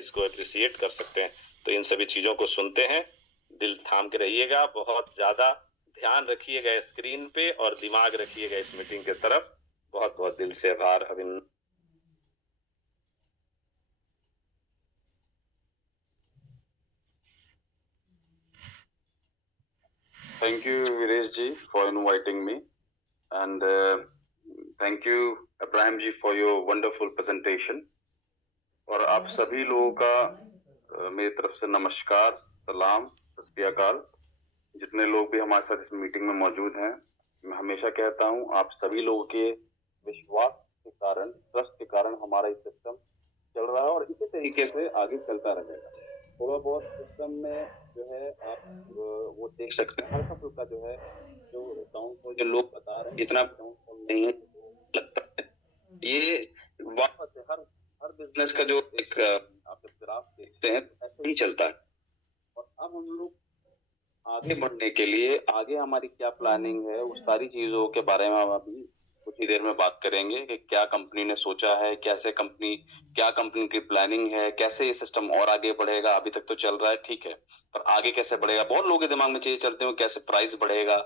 इसको अप्रिसिएट कर सकते हैं। तो इन सभी चीजों को सुनते हैं, दिल थाम के रहिएगा, बहुत ज्यादा ध्यान रखिएगा स्क्रीन पे और दिमाग रखिएगा इस मीटिंग की तरफ। बहुत बहुत दिल से आभार अभिनंदन। Thank you, Viresh ji, for inviting me, and thank you, Abraham ji, for your wonderful presentation. और आप सभी लोगों का मेरी तरफ से नमस्कार, सलाम, सत श्री अकाल। जितने लोग भी हमारे साथ इस मीटिंग में मौजूद हैं, मैं हमेशा कहता हूं, आप सभी लोगों के विश्वास के कारण, ट्रस्ट के कारण हमारा ये सिस्टम चल रहा है और इसी तरीके से आगे चलता रहेगा। थोड़ा बहुत सिस्टम में जो है आप वो देख सकते हैं, हल्का फुल्का जो है, जो डाउनफॉल जो लोग बता रहे हैं, इतना डाउनफॉल नहीं है लगता है। ये वापस से हर बिजनेस का जो एक आप जब ग्राफ देखते हैं तो ऐसे ही चलता है। और अब हम लोग आगे बढ़ने के लिए आगे हमारी क्या प्लानिंग है, उस सारी चीजों के बारे में हम अभी कुछ ही देर में बात करेंगे कि क्या कंपनी ने सोचा है, कैसे क्या कंपनी की प्लानिंग है, कैसे ये सिस्टम और आगे बढ़ेगा। अभी तक तो चल रहा है, ठीक है, पर आगे कैसे बढ़ेगा। बहुत लोगों के दिमाग में चीजें चलती हैं, कैसे प्राइस बढ़ेगा,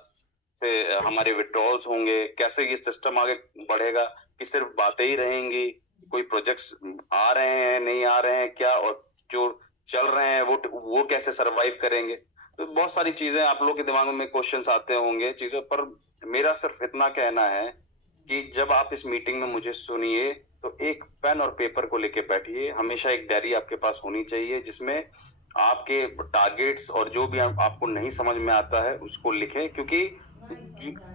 से हमारे विड्रॉल्स होंगे, कैसे ये सिस्टम आगे बढ़ेगा, कि सिर्फ बातें ही रहेंगी, कोई प्रोजेक्ट्स आ रहे हैं नहीं आ रहे हैं क्या, और जो चल रहे हैं वो कैसे सरवाइव करेंगे। तो बहुत सारी चीजें आप लोग के दिमाग में क्वेश्चंस आते होंगे चीजों पर। मेरा सिर्फ इतना कहना है कि जब आप इस मीटिंग में मुझे सुनिए तो एक पेन और पेपर को लेके बैठिए। हमेशा एक डायरी आपके पास होनी चाहिए जिसमें आपके टारगेट्स और जो भी आपको नहीं समझ में आता है उसको लिखें, क्योंकि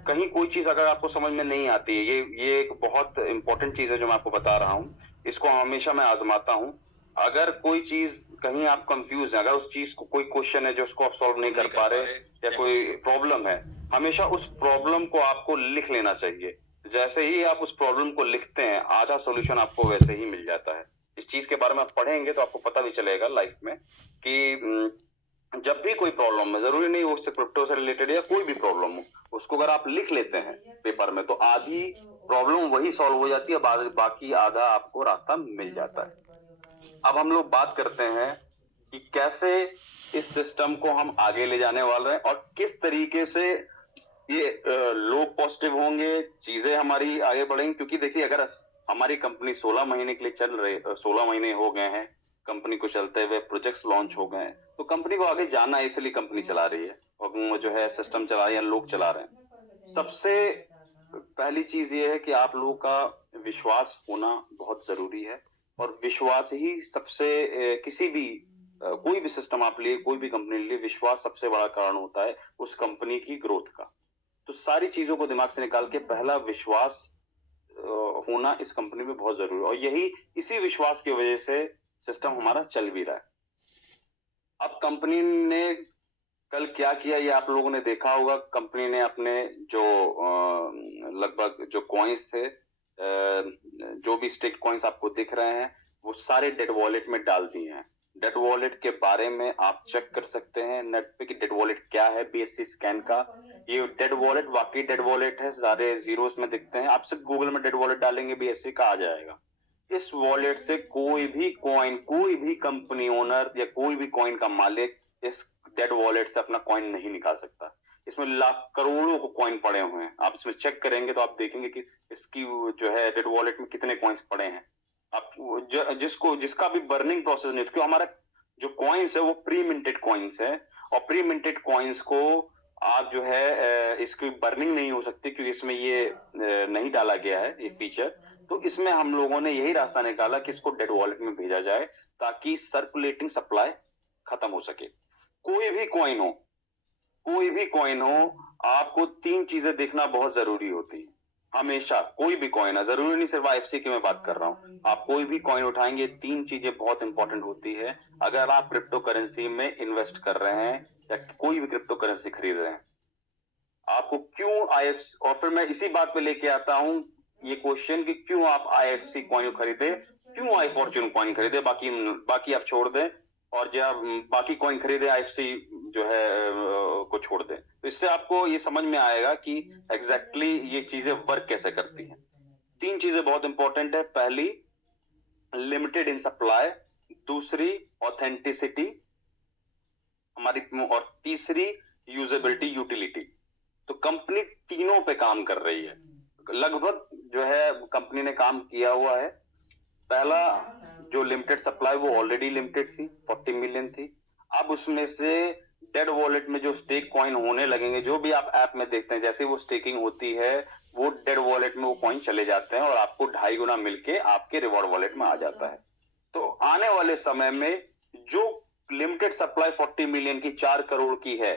कहीं कोई चीज अगर आपको समझ में नहीं आती है, ये एक बहुत इंपॉर्टेंट चीज है जो मैं आपको बता रहा हूँ, इसको हमेशा मैं आजमाता हूँ। अगर कोई चीज कहीं आप कंफ्यूज है, अगर उस चीज को कोई क्वेश्चन है जो उसको आप सॉल्व नहीं कर पा रहे या कोई प्रॉब्लम है, हमेशा उस प्रॉब्लम को आपको लिख लेना चाहिए। जैसे ही आप उस प्रॉब्लम को लिखते हैं, आधा सॉल्यूशन आपको वैसे ही मिल जाता है। इस चीज के बारे में आप पढ़ेंगे तो आपको पता भी चलेगा लाइफ में कि जब भी कोई प्रॉब्लम है, जरूरी नहीं वो क्रिप्टो से रिलेटेड या कोई भी प्रॉब्लम हो, उसको अगर आप लिख लेते हैं पेपर में तो आधी प्रॉब्लम वही सॉल्व हो जाती है, बाकी आधा आपको रास्ता मिल जाता है। अब हम लोग बात करते हैं कि कैसे इस सिस्टम को हम आगे ले जाने वाले हैं और किस तरीके से ये लोग पॉजिटिव होंगे, चीजें हमारी आगे बढ़ेंगी। क्योंकि देखिए, अगर हमारी कंपनी 16 महीने के लिए चल रही, 16 महीने हो गए हैं कंपनी को चलते हुए, प्रोजेक्ट्स लॉन्च हो गए हैं, तो कंपनी को आगे जाना है, इसलिए कंपनी चला रही है और जो है सिस्टम चला रही है, लोग चला रहे हैं। सबसे पहली चीज ये है कि आप लोगों का विश्वास होना बहुत जरूरी है, और विश्वास ही सबसे किसी भी कोई भी सिस्टम आप लिए, कोई भी कंपनी लिए, विश्वास सबसे बड़ा कारण होता है उस कंपनी की ग्रोथ का। तो सारी चीजों को दिमाग से निकाल के पहला विश्वास होना इस कंपनी में बहुत जरूरी है, और यही इसी विश्वास की वजह से सिस्टम हमारा चल भी रहा है। अब कंपनी ने कल क्या किया ये आप लोगों ने देखा होगा। कंपनी ने अपने जो लगभग जो कॉइन्स थे, जो भी स्टेक कॉइन्स आपको दिख रहे हैं, वो सारे डेड वॉलेट में डाल दिए हैं। डेड वॉलेट के बारे में आप चेक कर सकते हैं नेट पे कि डेड वॉलेट क्या है BSC स्कैन का। ये डेड वॉलेट वाकई डेड वॉलेट है, सारे जीरोस में दिखते हैं। आप सिर्फ गूगल में डेड वॉलेट डालेंगे BSC का आ जाएगा। इस वॉलेट से कोई भी कॉइन, कोई भी कंपनी ओनर या कोई भी कॉइन का मालिक इस डेड वॉलेट से अपना कॉइन नहीं निकाल सकता। इसमें लाख करोड़ों को कॉइन पड़े हुए हैं। आप इसमें चेक करेंगे तो आप देखेंगे कि इसकी जो है डेड वॉलेट में कितने कॉइन्स पड़े हैं। आप जिसका भी बर्निंग प्रोसेस नहीं, क्योंकि हमारा जो कॉइन्स है वो प्री मिंटेड कॉइन्स है, और प्री मिंटेड कॉइन्स को आप जो है इसकी बर्निंग नहीं हो सकती, क्योंकि इसमें ये नहीं डाला गया है ये फीचर। तो इसमें हम लोगों ने यही रास्ता निकाला कि इसको डेड वॉलेट में भेजा जाए ताकि सर्कुलेटिंग सप्लाई खत्म हो सके। कोई भी कॉइन हो, कोई भी कॉइन हो, आपको 3 चीजें देखना बहुत जरूरी होती है हमेशा। कोई भी कॉइन है, जरूरी नहीं सिर्फ IFC की मैं बात कर रहा हूं, आप कोई भी कॉइन उठाएंगे, 3 चीजें बहुत इंपॉर्टेंट होती है अगर आप क्रिप्टो करेंसी में इन्वेस्ट कर रहे हैं या कोई भी क्रिप्टो करेंसी खरीद रहे हैं। आपको क्यों IFC, और फिर मैं इसी बात पे लेके आता हूं ये क्वेश्चन कि क्यों आप IFC कॉइन खरीदे, क्यों iFortune कॉइन खरीदे, बाकी आप छोड़ दें, और जब बाकी कॉइन खरीदे IFC जो है को छोड़ दें। तो इससे आपको ये समझ में आएगा कि एग्जैक्टली ये चीजें वर्क कैसे करती हैं। 3 चीजें बहुत इंपॉर्टेंट है। पहली, लिमिटेड इन सप्लाई। दूसरी ऑथेंटिसिटी हमारी, और तीसरी यूजेबिलिटी, यूटिलिटी। तो कंपनी तीनों पे काम कर रही है, लगभग जो है कंपनी ने काम किया हुआ है। पहला जो लिमिटेड सप्लाई वो ऑलरेडी लिमिटेड थी, 40 मिलियन थी। अब उसमें से डेड वॉलेट में जो स्टेक कॉइन होने लगेंगे, जो भी आप ऐप में देखते हैं, जैसे वो स्टेकिंग होती है वो डेड वॉलेट में वो कॉइन चले जाते हैं और आपको 2.5 गुना मिलके आपके रिवॉर्ड वॉलेट में आ जाता है। तो आने वाले समय में जो लिमिटेड सप्लाई 40 मिलियन की 4 करोड़ की है,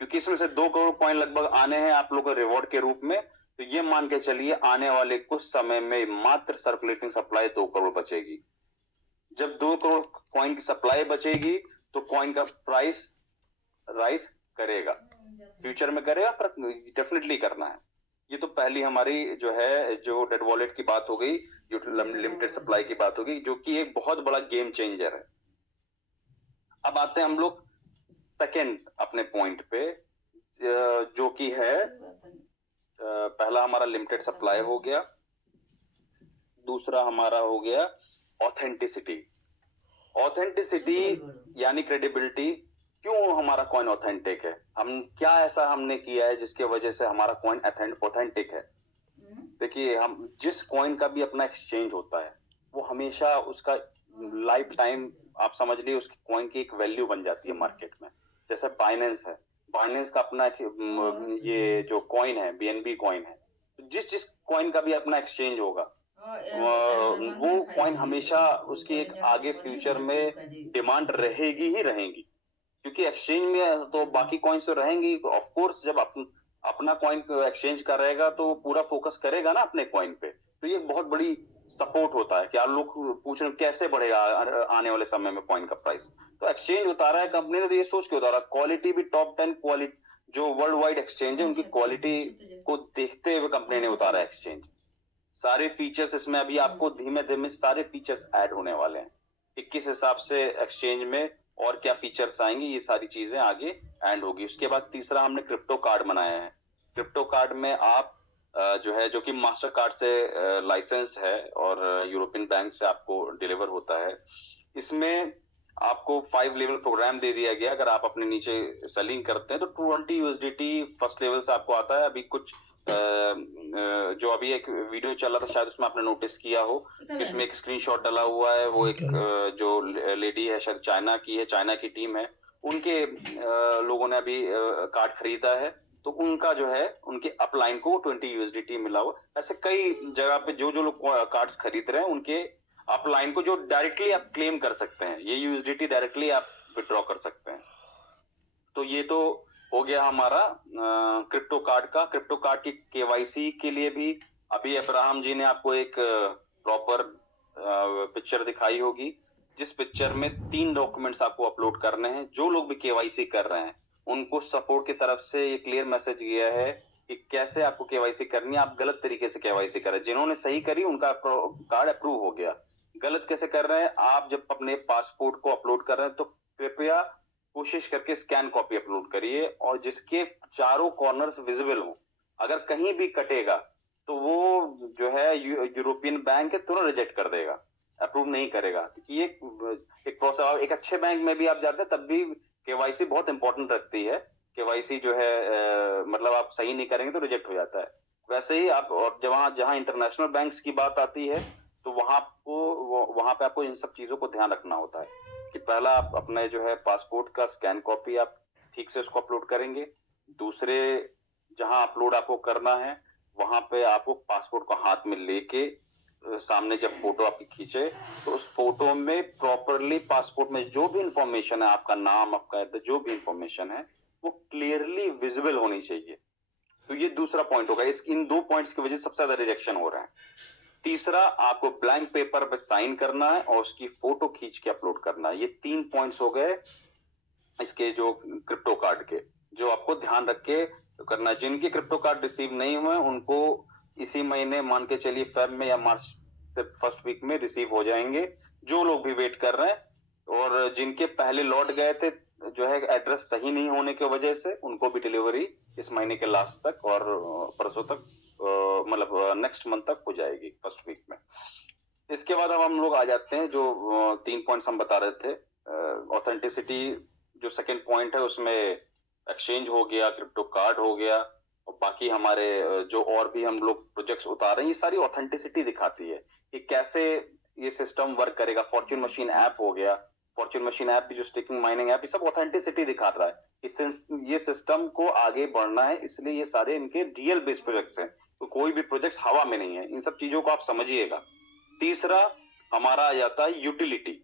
क्योंकि इसमें से 2 करोड़ कॉइन लगभग आने हैं आप लोगों को रिवॉर्ड के रूप में, तो ये मान के चलिए आने वाले कुछ समय में मात्र सर्कुलेटिंग सप्लाई 2 करोड़ बचेगी। जब 2 करोड़ कॉइन की सप्लाई बचेगी तो कॉइन का प्राइस राइज करेगा, फ्यूचर में करेगा, पर डेफिनेटली करना है। ये तो पहली हमारी जो है जो डेड वॉलेट की बात हो गई, जो लिमिटेड सप्लाई की बात होगी, जो कि एक बहुत बड़ा गेम चेंजर है। अब आते हैं हम लोग सेकेंड अपने पॉइंट पे, जो कि है पहला हमारा लिमिटेड सप्लाई हो गया, दूसरा हमारा हो गया ऑथेंटिसिटी। ऑथेंटिसिटी यानी क्रेडिबिलिटी। क्यों हमारा कॉइन ऑथेंटिक है, हम क्या ऐसा हमने किया है जिसके वजह से हमारा कॉइन ऑथेंटिक है। देखिए, हम जिस कॉइन का भी अपना एक्सचेंज होता है वो हमेशा उसका लाइफ टाइम, आप समझ लीजिए, उसकी कॉइन की एक वैल्यू बन जाती है मार्केट में। जैसे बाइनेंस है, बाइनेंस का अपना ये जो कॉइन है बीएनबी कॉइन है, जिस कॉइन का भी अपना एक्सचेंज होगा वो कॉइन हमेशा उसकी एक आगे फ्यूचर में डिमांड रहेगी ही रहेगी, क्योंकि एक्सचेंज में तो बाकी कॉइन्स तो रहेंगी। ऑफ कोर्स जब अपना कॉइन एक्सचेंज का रहेगा तो पूरा फोकस करेगा ना अपने कॉइन पे। तो ये बहुत बड़ी सपोर्ट होता है कि आप लोग पूछ रहे कैसे बढ़ेगा आने वाले समय में कॉइन का प्राइस। तो एक्सचेंज उतारा है कंपनी ने, तो ये सोच के उतारा, क्वालिटी भी टॉप 10 क्वालिटी जो वर्ल्ड वाइड एक्सचेंज है उनकी क्वालिटी को देखते हुए कंपनी ने उतारा एक्सचेंज। सारे फीचर्स इसमें अभी आपको धीमे धीमे सारे फीचर्स ऐड होने वाले हैं कि किस हिसाब से एक्सचेंज में और क्या फीचर्स आएंगे, ये सारी चीजें आगे ऐड होगी। उसके बाद तीसरा हमने क्रिप्टो कार्ड बनाया है। क्रिप्टो कार्ड में आप जो है, जो कि मास्टर कार्ड से लाइसेंस्ड है और यूरोपियन बैंक से आपको डिलीवर होता है। इसमें आपको 5 लेवल प्रोग्राम दे दिया गया। अगर आप अपने नीचे सेलिंग करते हैं तो 20 USDT फर्स्ट लेवल से आपको आता है। अभी कुछ जो अभी एक वीडियो चल रहा था, शायद उसमें आपने नोटिस किया हो, इसमें एक स्क्रीनशॉट डाला हुआ है। वो एक जो लेडी है, शायद चाइना की है, चाइना की टीम है, उनके लोगों ने अभी कार्ड खरीदा है, तो उनका जो है उनके अपलाइन को 20 USDT मिला हुआ। ऐसे कई जगह पे जो लोग कार्ड्स खरीद रहे हैं उनके अपलाइन को जो डायरेक्टली आप क्लेम कर सकते हैं, ये USDT डायरेक्टली आप विड्रॉ कर सकते हैं। तो ये तो हो गया हमारा क्रिप्टो कार्ड का। क्रिप्टो कार्ड की KYC के लिए भी अभी अब्राहम जी ने आपको एक प्रॉपर पिक्चर दिखाई होगी, जिस पिक्चर में 3 डॉक्यूमेंट्स आपको अपलोड करने हैं। जो लोग भी KYC कर रहे हैं उनको सपोर्ट की तरफ से ये क्लियर मैसेज गया है कि कैसे आपको KYC करनी है। आप गलत तरीके से KYC कर रहे हैं, जिन्होंने सही करी उनका कार्ड अप्रूव हो गया। गलत कैसे कर रहे हैं, आप जब अपने पासपोर्ट को अपलोड कर रहे हैं तो कृपया कोशिश करके स्कैन कॉपी अपलोड करिए और जिसके चारों कॉर्नर्स विजिबल हो। अगर कहीं भी कटेगा तो वो जो है यूरोपियन बैंक है, तुरंत रिजेक्ट कर देगा, अप्रूव नहीं करेगा। क्योंकि एक प्रोसेस, एक अच्छे बैंक में भी आप जाते हैं तब भी KYC बहुत इंपॉर्टेंट रखती है। KYC जो है मतलब आप सही नहीं करेंगे तो रिजेक्ट हो जाता है। वैसे ही आप, और जहां इंटरनेशनल बैंक्स की बात आती है तो वहां पे आपको इन सब चीजों को ध्यान रखना होता है कि पहला आप अपने जो है पासपोर्ट का स्कैन कॉपी आप ठीक से उसको अपलोड करेंगे। दूसरे, जहां अपलोड आपको करना है वहां पे आपको पासपोर्ट को हाथ में लेके सामने जब फोटो आपकी खींचे तो उस फोटो में प्रॉपरली पासपोर्ट में जो भी इंफॉर्मेशन है, आपका नाम, आपका एड्रेस, जो भी इंफॉर्मेशन है वो क्लियरली विजिबल होनी चाहिए। तो ये दूसरा पॉइंट होगा। इन 2 पॉइंट्स की वजह से सबसे ज्यादा रिजेक्शन हो रहा है। तीसरा, आपको ब्लैंक पेपर पे साइन करना है और उसकी फोटो खींच के अपलोड करना है। ये 3 पॉइंट्स हो गए इसके जो क्रिप्टो कार्ड के, जो आपको ध्यान रख के करना है। जिनके क्रिप्टो कार्ड रिसीव नहीं हुए उनको इसी महीने, मान के चलिए फेब में या मार्च से फर्स्ट वीक में रिसीव हो जाएंगे। जो लोग भी वेट कर रहे हैं, और जिनके पहले लौट गए थे जो है एड्रेस सही नहीं होने की वजह से, उनको भी डिलीवरी इस महीने के लास्ट तक और परसों तक, मतलब नेक्स्ट मंथ तक हो जाएगी, फर्स्ट वीक में। इसके बाद अब हम लोग आ जाते हैं जो 3 पॉइंट्स हम बता रहे थे। ऑथेंटिसिटी जो सेकंड पॉइंट है, उसमें एक्सचेंज हो गया, क्रिप्टो कार्ड हो गया, और बाकी हमारे जो और भी हम लोग प्रोजेक्ट्स उतार रहे हैं, ये सारी ऑथेंटिसिटी दिखाती है कि कैसे ये सिस्टम वर्क करेगा। फॉर्च्यून मशीन ऐप हो गया, फॉर्च्यून मशीन ऐप भी जो स्टेकिंग माइनिंग ऐप, ये सब ऑथेंटिसिटी दिखा रहा है। इससे ये सिस्टम को आगे बढ़ना है, इसलिए ये सारे इनके रियल बेस्ड प्रोजेक्ट्स हैं, तो कोई भी प्रोजेक्ट्स हवा में नहीं है। इन सब चीजों को आप समझिएगा। तीसरा हमारा आ जाता है यूटिलिटी।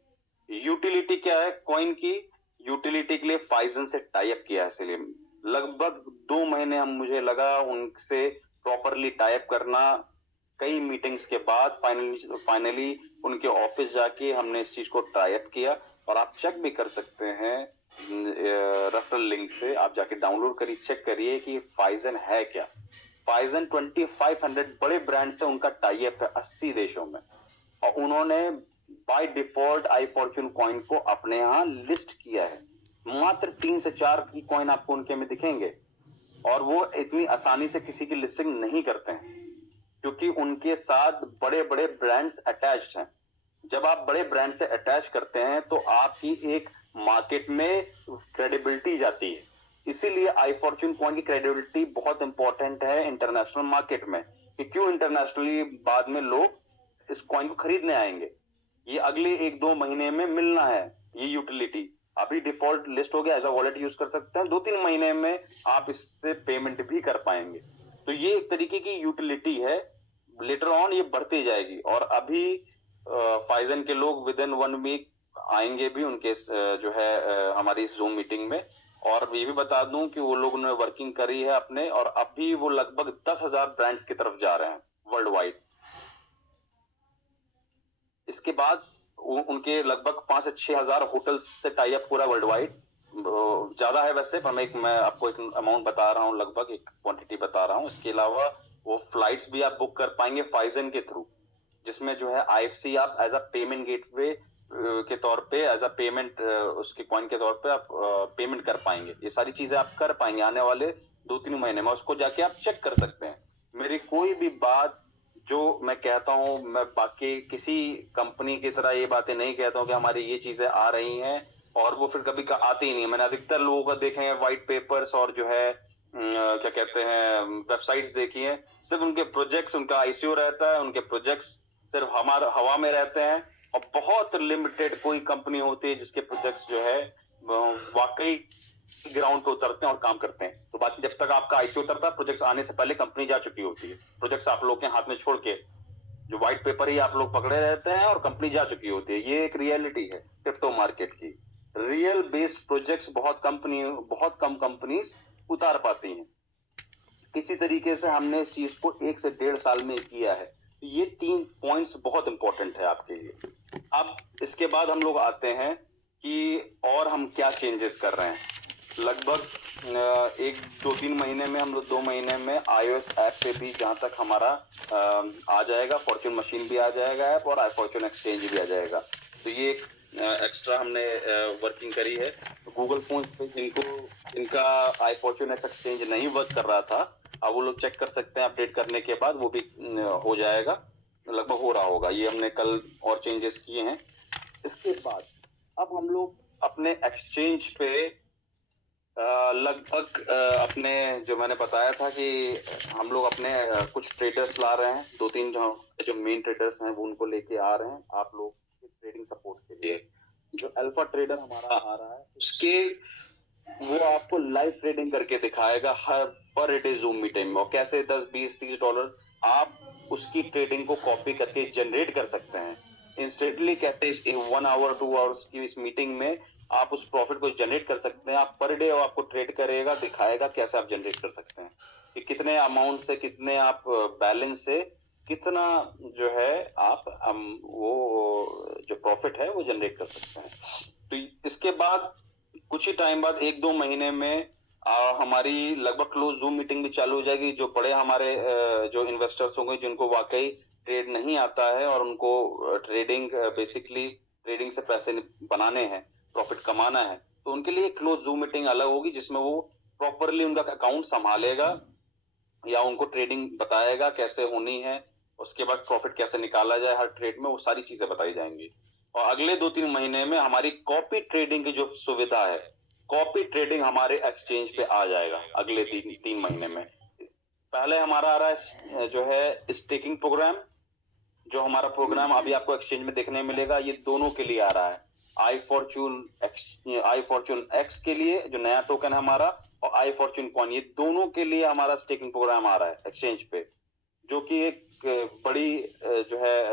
यूटिलिटी क्या है? कॉइन की यूटिलिटी के लिए फाइजन से टाई अप किया है सेलिम। लगभग 2 महीने हम मुझे लगा उनसे प्रॉपरली टाई अप करना। कई मीटिंग्स के बाद फाइनली उनके ऑफिस जाके हमने इस चीज को टाई अप किया, और आप चेक भी कर सकते हैं रेफरल लिंक से। आप जाके डाउनलोड करिए, चेक करिए कि फाइजन है क्या। फाइजन 2500 बड़े ब्रांड से उनका टाई अप है 80 देशों में, और उन्होंने by default I Fortune coin को अपने यहाँ लिस्ट किया है। मात्र 3 से 4 की कॉइन आपको उनके में दिखेंगे, और वो इतनी आसानी से किसी की लिस्टिंग नहीं करते हैं, क्योंकि उनके साथ बड़े बड़े ब्रांड्स अटैच्ड हैं। जब आप बड़े ब्रांड से अटैच करते हैं तो आपकी एक मार्केट में क्रेडिबिलिटी जाती है। इसीलिए आई फॉर्च्यून कॉइन की क्रेडिबिलिटी बहुत इंपॉर्टेंट है इंटरनेशनल मार्केट में, कि क्यों इंटरनेशनली बाद में लोग इस कॉइन को खरीदने आएंगे। ये अगले 1-2 महीने में मिलना है ये यूटिलिटी। अभी डिफॉल्ट लिस्ट हो गया, एज अ वॉलेट यूज कर सकते हैं, 2-3 महीने में आप इससे पेमेंट भी कर पाएंगे। तो ये एक तरीके की यूटिलिटी है, लेटर ऑन ये बढ़ती जाएगी। और अभी फाइजन के लोग विद इन 1 वीक आएंगे भी उनके जो है हमारी इस जूम मीटिंग में। और ये भी बता दूं कि वो लोग ने वर्किंग करी है अपने, और अभी वो लगभग 10,000 ब्रांड्स की तरफ जा रहे हैं वर्ल्ड वाइड। इसके बाद उनके लगभग 5 से 6 हजार होटल्स से टाई अप पूरा वर्ल्ड वाइड। ज्यादा है वैसे, पर मैं आपको एक अमाउंट बता रहा हूँ, लगभग एक क्वांटिटी बता रहा हूँ। इसके अलावा वो फ्लाइट्स भी आप बुक कर पाएंगे फाइजन के थ्रू, जिसमें जो है आईएफसी आप एज अ पेमेंट गेटवे के तौर पे, एज अ पेमेंट उसके कॉइन के तौर पे आप पेमेंट कर पाएंगे। ये सारी चीजें आप कर पाएंगे आने वाले 2-3 महीने में। उसको जाके आप चेक कर सकते हैं। मेरी कोई भी बात जो मैं कहता हूँ, मैं बाकी किसी कंपनी की तरह ये बातें नहीं कहता हूँ कि हमारी ये चीजें आ रही हैं और वो फिर कभी आती ही नहीं है। मैंने अधिकतर लोगों का देखे हैं व्हाइट पेपर्स और जो है क्या कहते हैं वेबसाइट्स देखी हैं, सिर्फ उनके प्रोजेक्ट्स, उनका आईसीओ रहता है, उनके प्रोजेक्ट्स सिर्फ हमारा हवा में रहते हैं, और बहुत लिमिटेड कोई कंपनी होती है जिसके प्रोजेक्ट्स जो है वाकई ग्राउंड पे उतरते हैं और काम करते हैं। तो बाकी जब तक आपका आईसीओ उतरता है, प्रोजेक्ट्स आने से पहले कंपनी जा चुकी होती है। प्रोजेक्ट्स आप लोग के हाथ में छोड़ के जो व्हाइट पेपर ही आप लोग पकड़े रहते हैं और कंपनी जा चुकी होती है। ये एक रियलिटी है क्रिप्टो मार्केट की। रियल बेस्ड प्रोजेक्ट्स बहुत कम कंपनीज उतार पाती हैं। किसी तरीके से हमने इस चीज को 1 से 1.5 साल में किया है। ये 3 पॉइंट्स बहुत इंपॉर्टेंट है आपके लिए। अब इसके बाद हम लोग आते हैं कि और हम क्या चेंजेस कर रहे हैं। लगभग 1-2-3 महीने में हम लोग 2 महीने में iOS ऐप पे भी जहां तक हमारा आ जाएगा, फॉर्च्यून मशीन भी आ जाएगा ऐप, और आई फॉर्च्यून एक्सचेंज भी आ जाएगा। तो ये एक एक्स्ट्रा हमने वर्किंग करी है। गूगल फोन पे इनका आई फॉर्च्यून एक्सचेंज नहीं वर्क कर रहा था, अब वो लोग चेक कर सकते हैं, अपडेट करने के बाद वो भी हो जाएगा, लगभग हो रहा होगा। ये हमने कल और चेंजेस किए हैं। इसके बाद अब हम लोग अपने एक्सचेंज पे लगभग अपने जो मैंने बताया था कि हम लोग अपने कुछ ट्रेडर्स ला रहे हैं, 2-3 जो मेन ट्रेडर्स हैं वो उनको लेके आ रहे हैं आप लोग के ट्रेडिंग सपोर्ट के लिए। जो अल्फा ट्रेडर हमारा आ रहा है उसके वो आपको लाइव ट्रेडिंग करके दिखाएगा हर पर डे जूम मीटिंग में, और कैसे 10, 20, 30 डॉलर आप उसकी ट्रेडिंग को कॉपी करके जनरेट कर सकते हैं इंस्टेंटली। कहते हैं 1 आवर 2 आवर्स की इस मीटिंग में आप उस प्रॉफिट को जनरेट कर सकते हैं। आप पर डे आपको ट्रेड करेगा, दिखाएगा कैसे आप जनरेट कर सकते हैं, कि कितने अमाउंट से, कितने आप बैलेंस से कितना जो है आप वो जो प्रॉफिट है वो जनरेट कर सकते हैं। तो इसके बाद कुछ ही टाइम बाद 1-2 महीने में हमारी लगभग क्लोज जूम मीटिंग भी चालू हो जाएगी। जो बड़े हमारे जो इन्वेस्टर्स होंगे जिनको वाकई ट्रेड नहीं आता है और उनको ट्रेडिंग बेसिकली ट्रेडिंग से पैसे बनाने हैं, प्रॉफिट कमाना है, तो उनके लिए क्लोज जूम मीटिंग अलग होगी जिसमें वो प्रॉपरली उनका अकाउंट संभालेगा या उनको ट्रेडिंग बताएगा कैसे होनी है, उसके बाद प्रॉफिट कैसे निकाला जाए हर ट्रेड में, वो सारी चीजें बताई जाएंगी। और अगले 2-3 महीने में हमारी कॉपी ट्रेडिंग की जो सुविधा है, कॉपी ट्रेडिंग हमारे एक्सचेंज पे आ जाएगा अगले 3 महीने में। पहले हमारा आ रहा है जो है स्टेकिंग प्रोग्राम, जो हमारा प्रोग्राम अभी आपको एक्सचेंज में देखने मिलेगा, ये दोनों के लिए आ रहा है। आई फॉर्चून एक्स के लिए जो नया टोकन है हमारा, और आई फॉर्चून कॉइन, ये दोनों के लिए हमारा स्टेकिंग प्रोग्राम आ रहा है एक्सचेंज पे, जो कि एक बड़ी जो है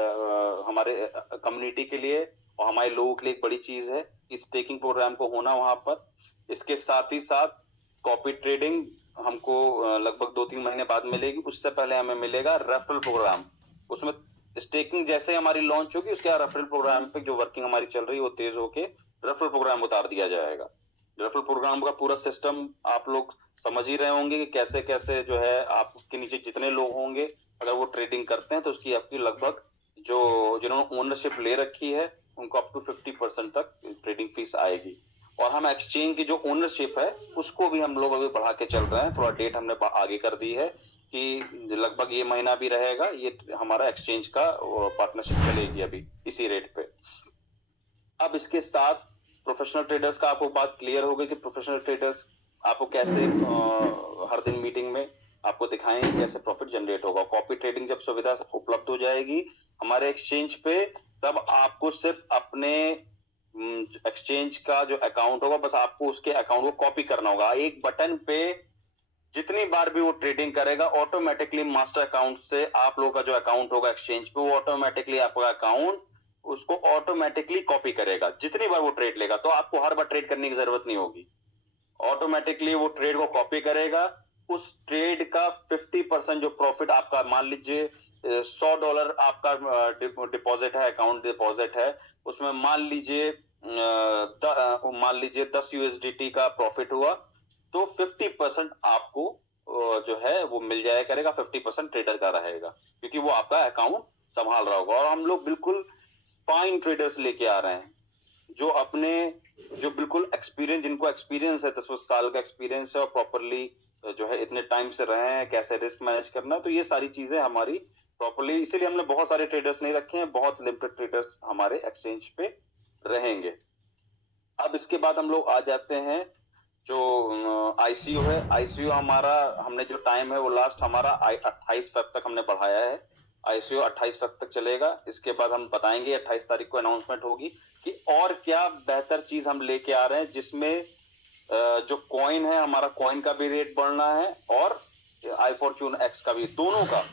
हमारे कम्युनिटी के लिए और हमारे लोगों के लिए एक बड़ी चीज है कि स्टेकिंग प्रोग्राम को होना वहां पर। इसके साथ ही साथ कॉपी ट्रेडिंग हमको लगभग 2-3 महीने बाद मिलेगी। उससे पहले हमें मिलेगा रेफरल प्रोग्राम। उसमें स्टेकिंग जैसे हमारी लॉन्च होगी, उसके बाद रेफरल प्रोग्राम पे जो वर्किंग हमारी चल रही है वो तेज होके रेफरल प्रोग्राम उतार दिया जाएगा। रेफरल प्रोग्राम का पूरा सिस्टम आप लोग समझ ही रहे होंगे कि कैसे कैसे जो है आपके नीचे जितने लोग होंगे अगर वो ट्रेडिंग करते हैं तो उसकी आपकी लगभग जो जिन्होंने ओनरशिप ले रखी है उनको अप टू 50% तक ट्रेडिंग फीस आएगी। और हम एक्सचेंज की जो ओनरशिप है उसको भी हम लोग अभी बढ़ा के चल रहे हैं, थोड़ा डेट हमने आगे कर दी है कि लगभग ये महीना भी रहेगा, ये हमारा एक्सचेंज का पार्टनरशिप चलेगी अभी इसी रेट पे। अब इसके साथ प्रोफेशनल ट्रेडर्स का आपको बात क्लियर हो गई कि प्रोफेशनल ट्रेडर्स आपको कैसे हर दिन मीटिंग में आपको दिखाएंगे कैसे प्रॉफिट जनरेट होगा। कॉपी ट्रेडिंग जब सुविधा उपलब्ध हो जाएगी हमारे एक्सचेंज पे, तब आपको सिर्फ अपने एक्सचेंज का जो अकाउंट होगा बस आपको उसके अकाउंट को कॉपी करना होगा। एक बटन पे जितनी बार भी वो ट्रेडिंग करेगा ऑटोमेटिकली मास्टर अकाउंट से आप लोगों का जो अकाउंट होगा एक्सचेंज पे, वो ऑटोमेटिकली आपका अकाउंट उसको ऑटोमेटिकली कॉपी करेगा जितनी बार वो ट्रेड लेगा। तो आपको हर बार ट्रेड करने की जरूरत नहीं होगी, ऑटोमेटिकली वो ट्रेड को कॉपी करेगा। उस ट्रेड का 50% जो प्रॉफिट आपका, मान लीजिए $100 आपका डिपॉजिट है, अकाउंट डिपॉजिट है, उसमें मान लीजिए 10 USDT का प्रॉफिट हुआ, तो 50% आपको जो है वो मिल जाया करेगा, 50% ट्रेडर का रहेगा क्योंकि वो आपका अकाउंट संभाल रहा होगा। और हम लोग बिल्कुल फाइन ट्रेडर्स लेके आ रहे हैं जो अपने जो बिल्कुल एक्सपीरियंस, जिनको एक्सपीरियंस है 10 साल का एक्सपीरियंस है और प्रॉपरली जो है इतने टाइम से रहे हैं कैसे रिस्क मैनेज करना, तो ये सारी चीजें हमारी प्रॉपरली, इसीलिए हमने बहुत सारे ट्रेडर्स नहीं रखे हैं, बहुत लिमिटेड ट्रेडर्स हमारे एक्सचेंज पे रहेंगे। अब इसके बाद हम लोग आ जाते हैं जो आईसीयू है। आईसीयू हमारा, हमने जो टाइम है वो लास्ट हमारा 28 फेब तक हमने बढ़ाया है। आईसीयू 28 फेब तक चलेगा। इसके बाद हम बताएंगे 28 तारीख को अनाउंसमेंट होगी कि और क्या बेहतर चीज हम लेके आ रहे हैं, जिसमें जो कॉइन है हमारा, कॉइन का भी रेट बढ़ना है और आई फॉर्चून एक्स का भी, दोनों का।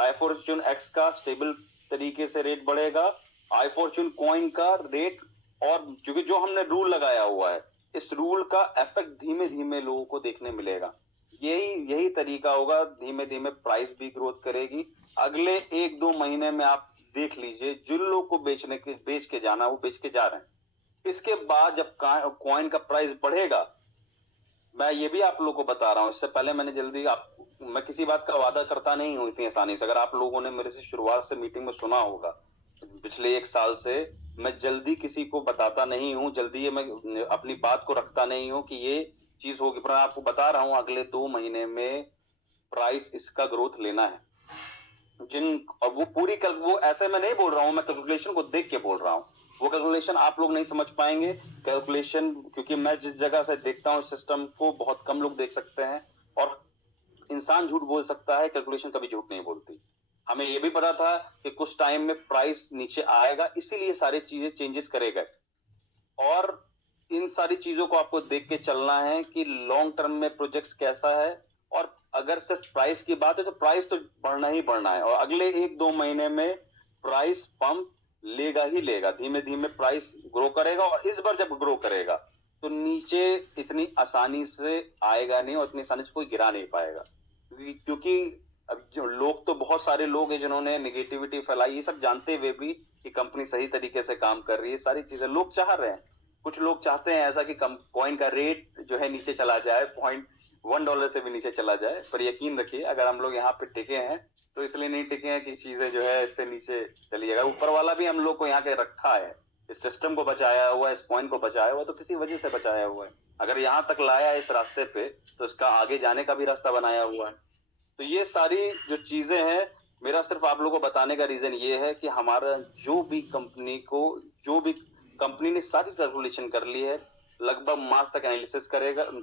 आई फॉर्चून एक्स का स्टेबल तरीके से रेट बढ़ेगा, आई फॉर्चून कॉइन का रेट, और क्योंकि जो हमने रूल लगाया हुआ है इस रूल का इफेक्ट धीमे धीमे लोगों को देखने मिलेगा। यही तरीका होगा, धीमे धीमे प्राइस भी ग्रोथ करेगी। अगले 1-2 महीने में आप देख लीजिए जिन लोग को बेच के जाना वो बेच के जा रहे हैं। इसके बाद जब कॉइन का प्राइस बढ़ेगा, मैं ये भी आप लोगों को बता रहा हूं, इससे पहले मैं किसी बात का वादा करता नहीं हूं इतनी आसानी से। अगर आप लोगों ने मेरे से शुरुआत से मीटिंग में सुना होगा पिछले 1 साल से, मैं जल्दी किसी को बताता नहीं हूं, जल्दी मैं अपनी बात को रखता नहीं हूं कि ये चीज होगी, पर आपको बता रहा हूं अगले 2 महीने में प्राइस इसका ग्रोथ लेना है। वो ऐसे मैं नहीं बोल रहा हूं, मैं कैलकुलेशन को देख के बोल रहा हूं। वो कैलकुलेशन आप लोग नहीं समझ पाएंगे कैलकुलेशन, क्योंकि मैं जिस जगह से देखता हूं सिस्टम को बहुत कम लोग देख सकते हैं। और इंसान झूठ बोल सकता है, कैलकुलेशन कभी झूठ नहीं बोलती। हमें ये भी पता था कि कुछ टाइम में प्राइस नीचे आएगा, इसीलिए सारी चीजें चेंजेस करेगा। और इन सारी चीजों को आपको देख के चलना है कि लॉन्ग टर्म में प्रोजेक्ट्स कैसा है। और अगर सिर्फ प्राइस की बात है तो प्राइस तो बढ़ना ही बढ़ना है, और अगले 1-2 महीने में प्राइस पंप लेगा ही लेगा, धीमे धीमे प्राइस ग्रो करेगा। और इस बार जब ग्रो करेगा तो नीचे इतनी आसानी से आएगा नहीं और इतनी आसानी से कोई गिरा नहीं पाएगा, क्योंकि अब जो लोग, तो बहुत सारे लोग हैं जिन्होंने नेगेटिविटी फैलाई, ये सब जानते हुए भी कि कंपनी सही तरीके से काम कर रही है, सारी चीजें लोग चाह रहे हैं। कुछ लोग चाहते हैं ऐसा कि कॉइन का रेट जो है नीचे चला जाए, $1 से भी नीचे चला जाए। पर यकीन रखिए अगर हम लोग यहाँ पे टिके हैं तो इसलिए नहीं टिके हैं कि चीजें जो है इससे नीचे चली जाएगा। ऊपर वाला भी हम लोग को यहाँ के रखा है, इस सिस्टम को बचाया हुआ है, इस कॉइन को बचाया हुआ है, तो किसी वजह से बचाया हुआ है। अगर यहाँ तक लाया है इस रास्ते पे तो इसका आगे जाने का भी रास्ता बनाया हुआ है। तो ये सारी जो चीजें हैं मेरा सिर्फ आप लोगों को बताने का रीजन ये है कि हमारा जो भी कंपनी ने सारी कैलकुलेशन कर ली है, लगभग मार्च तक एनालिसिस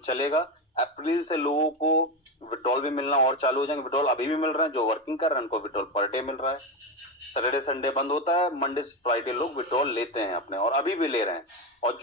चलेगा। अप्रैल से लोगों को विड्रॉल भी मिलना और चालू हो जाएंगे। विड्रॉल अभी भी मिल रहे हैं, जो वर्किंग कर रहे हैं उनको विड्रॉल पर डे मिल रहा है। सैटरडे संडे बंद होता है, मंडे से फ्राइडे लोग विड्रॉल लेते हैं अपने, और अभी भी ले रहे हैं। और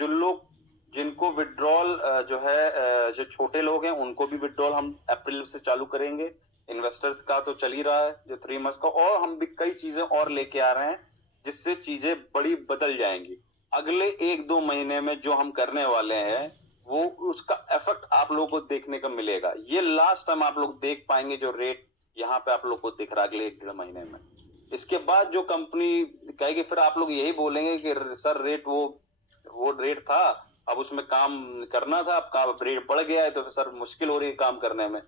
जिनको विड्रॉल जो छोटे लोग हैं उनको भी विड्रॉल हम अप्रैल से चालू करेंगे। इन्वेस्टर्स का तो चल ही रहा है जो 3 मंथ्स का, और हम भी कई चीजें और लेके आ रहे हैं जिससे चीजें बड़ी बदल जाएंगी। अगले 1-2 महीने में जो हम करने वाले हैं वो उसका इफेक्ट आप लोगों को देखने को मिलेगा। ये लास्ट टाइम आप लोग देख पाएंगे जो रेट यहाँ पे आप लोग को दिख रहा है अगले 1-1.5 महीने में। इसके बाद जो कंपनी कहेगी फिर आप लोग यही बोलेंगे कि सर रेट वो रेट था, अब उसमें काम करना था, अब काम रेट बढ़ गया है तो सर मुश्किल हो रही है काम करने में।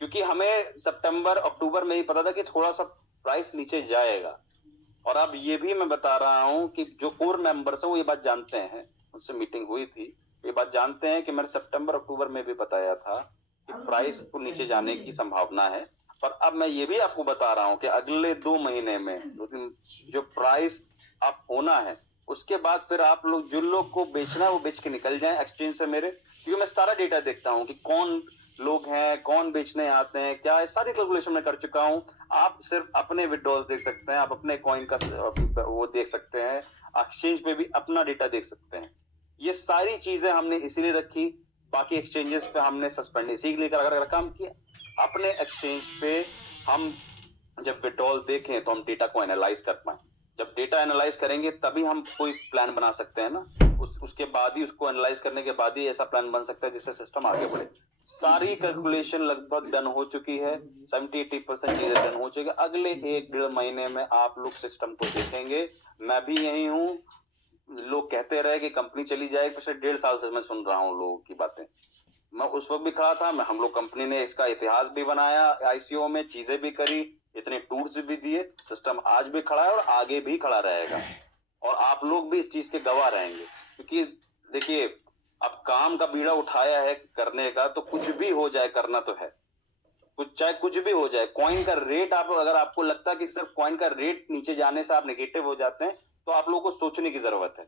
क्योंकि हमें सितंबर अक्टूबर में ही पता था कि थोड़ा सा प्राइस नीचे जाएगा। और अब ये भी मैं बता रहा हूँ कि जो कोर मेंबर्स हैं वो ये बात जानते हैं, उनसे मीटिंग हुई थी, ये बात जानते हैं कि मैंने सितंबर अक्टूबर में भी बताया था कि प्राइस को नीचे जाने की संभावना है। पर अब मैं ये भी आपको बता रहा हूँ कि अगले 2 महीने में जो प्राइस अप होना है, उसके बाद फिर आप लोग जिन लोग को बेचना है वो बेच के निकल जाएं एक्सचेंज से मेरे, क्योंकि मैं सारा डेटा देखता हूँ कि कौन लोग हैं, कौन बेचने आते हैं, क्या है, सारी कैलकुलेशन मैं कर चुका हूँ। आप सिर्फ अपने विड्रॉल देख सकते हैं, आप अपने कॉइन का वो देख सकते हैं, एक्सचेंज पे भी अपना डेटा देख सकते हैं। ये सारी चीजें हमने इसीलिए रखी, बाकी एक्सचेंजेस पे हमने सस्पेंड इसीलिए अगर काम किया। अपने एक्सचेंज पे हम जब विड्रॉल देखें तो हम डेटा को एनालाइज कर पाए। जब डेटा एनालाइज करेंगे तभी हम कोई प्लान बना सकते हैं ना, उसके बाद ही, उसको एनालाइज करने के बाद ही ऐसा प्लान बन सकता है जिससे सिस्टम आगे बढ़े। सारी कैलकुलेशन लगभग डन हो चुकी है, 70-80% चीजें डन हो चुकी है। अगले 1-1.5 महीने में आप लोग सिस्टम को देखेंगे। मैं भी यही हूँ, लोग कहते रहे कि कंपनी चली जाएगी, पिछले 1.5 साल से मैं सुन रहा हूँ लोगों की बातें। मैं उस वक्त भी खड़ा था, हम लोग कंपनी ने इसका इतिहास भी बनाया, आईसीओ में चीजें भी करी, इतने टूर्स भी दिए, सिस्टम आज भी खड़ा है और आगे भी खड़ा रहेगा। और आप लोग भी इस चीज के गवाह रहेंगे, क्योंकि देखिए अब काम का बीड़ा उठाया है करने का, तो कुछ भी हो जाए करना तो है, चाहे कुछ भी हो जाए। कॉइन का रेट अगर आपको लगता है कि सिर्फ कॉइन का रेट नीचे जाने से आप नेगेटिव हो जाते हैं, तो आप लोगों को सोचने की जरूरत है,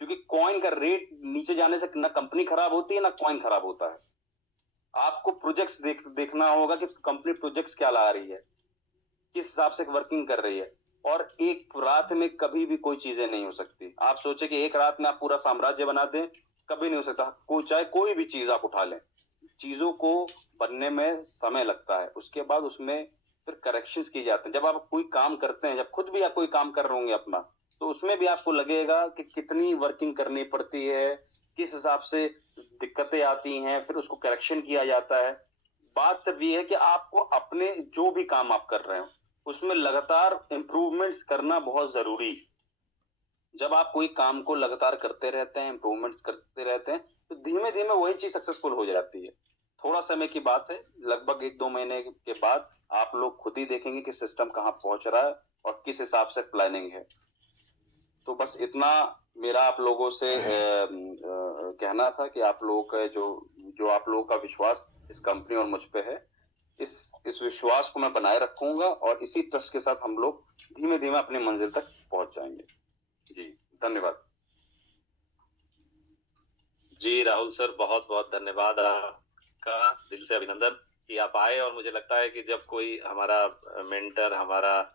क्योंकि कॉइन का रेट नीचे जाने से ना कंपनी खराब होती है ना कॉइन खराब होता है। आपको प्रोजेक्ट्स देखना होगा कि कंपनी प्रोजेक्ट्स क्या ला रही है, किस हिसाब से वर्किंग कर रही है। और एक रात में कभी भी कोई चीजें नहीं हो सकती। आप सोचे कि एक रात में आप पूरा साम्राज्य बना दें, कभी नहीं हो सकता। चाहे कोई भी चीज आप उठा लें, चीजों को बनने में समय लगता है, उसके बाद उसमें फिर करेक्शंस किए जाते हैं। जब आप कोई काम करते हैं, जब खुद भी आप कोई काम कर रहे होंगे अपना, तो उसमें भी आपको लगेगा कि कितनी वर्किंग करनी पड़ती है, किस हिसाब से दिक्कतें आती हैं, फिर उसको करेक्शन किया जाता है। बात सिर्फ ये है कि आपको अपने जो भी काम आप कर रहे हो उसमें लगातार इंप्रूवमेंट्स करना बहुत जरूरी। जब आप कोई काम को लगातार करते रहते हैं, इंप्रूवमेंट्स करते रहते हैं, तो धीमे धीमे वही चीज सक्सेसफुल हो जाती है। थोड़ा समय की बात है, लगभग 1-2 महीने के बाद आप लोग खुद ही देखेंगे कि सिस्टम कहाँ पहुंच रहा है और किस हिसाब से प्लानिंग है। तो बस इतना मेरा आप लोगों से कहना था कि आप लोगों का जो आप लोगों का विश्वास इस कंपनी और मुझ पे है, इस विश्वास को मैं बनाए रखूंगा, और इसी ट्रस्ट के साथ हम लोग धीमे धीमे अपनी मंजिल तक पहुंच जाएंगे। जी धन्यवाद। जी राहुल सर, बहुत बहुत धन्यवाद आपका, दिल से अभिनंदन कि आप आए। और मुझे लगता है कि जब कोई हमारा मेंटर, हमारा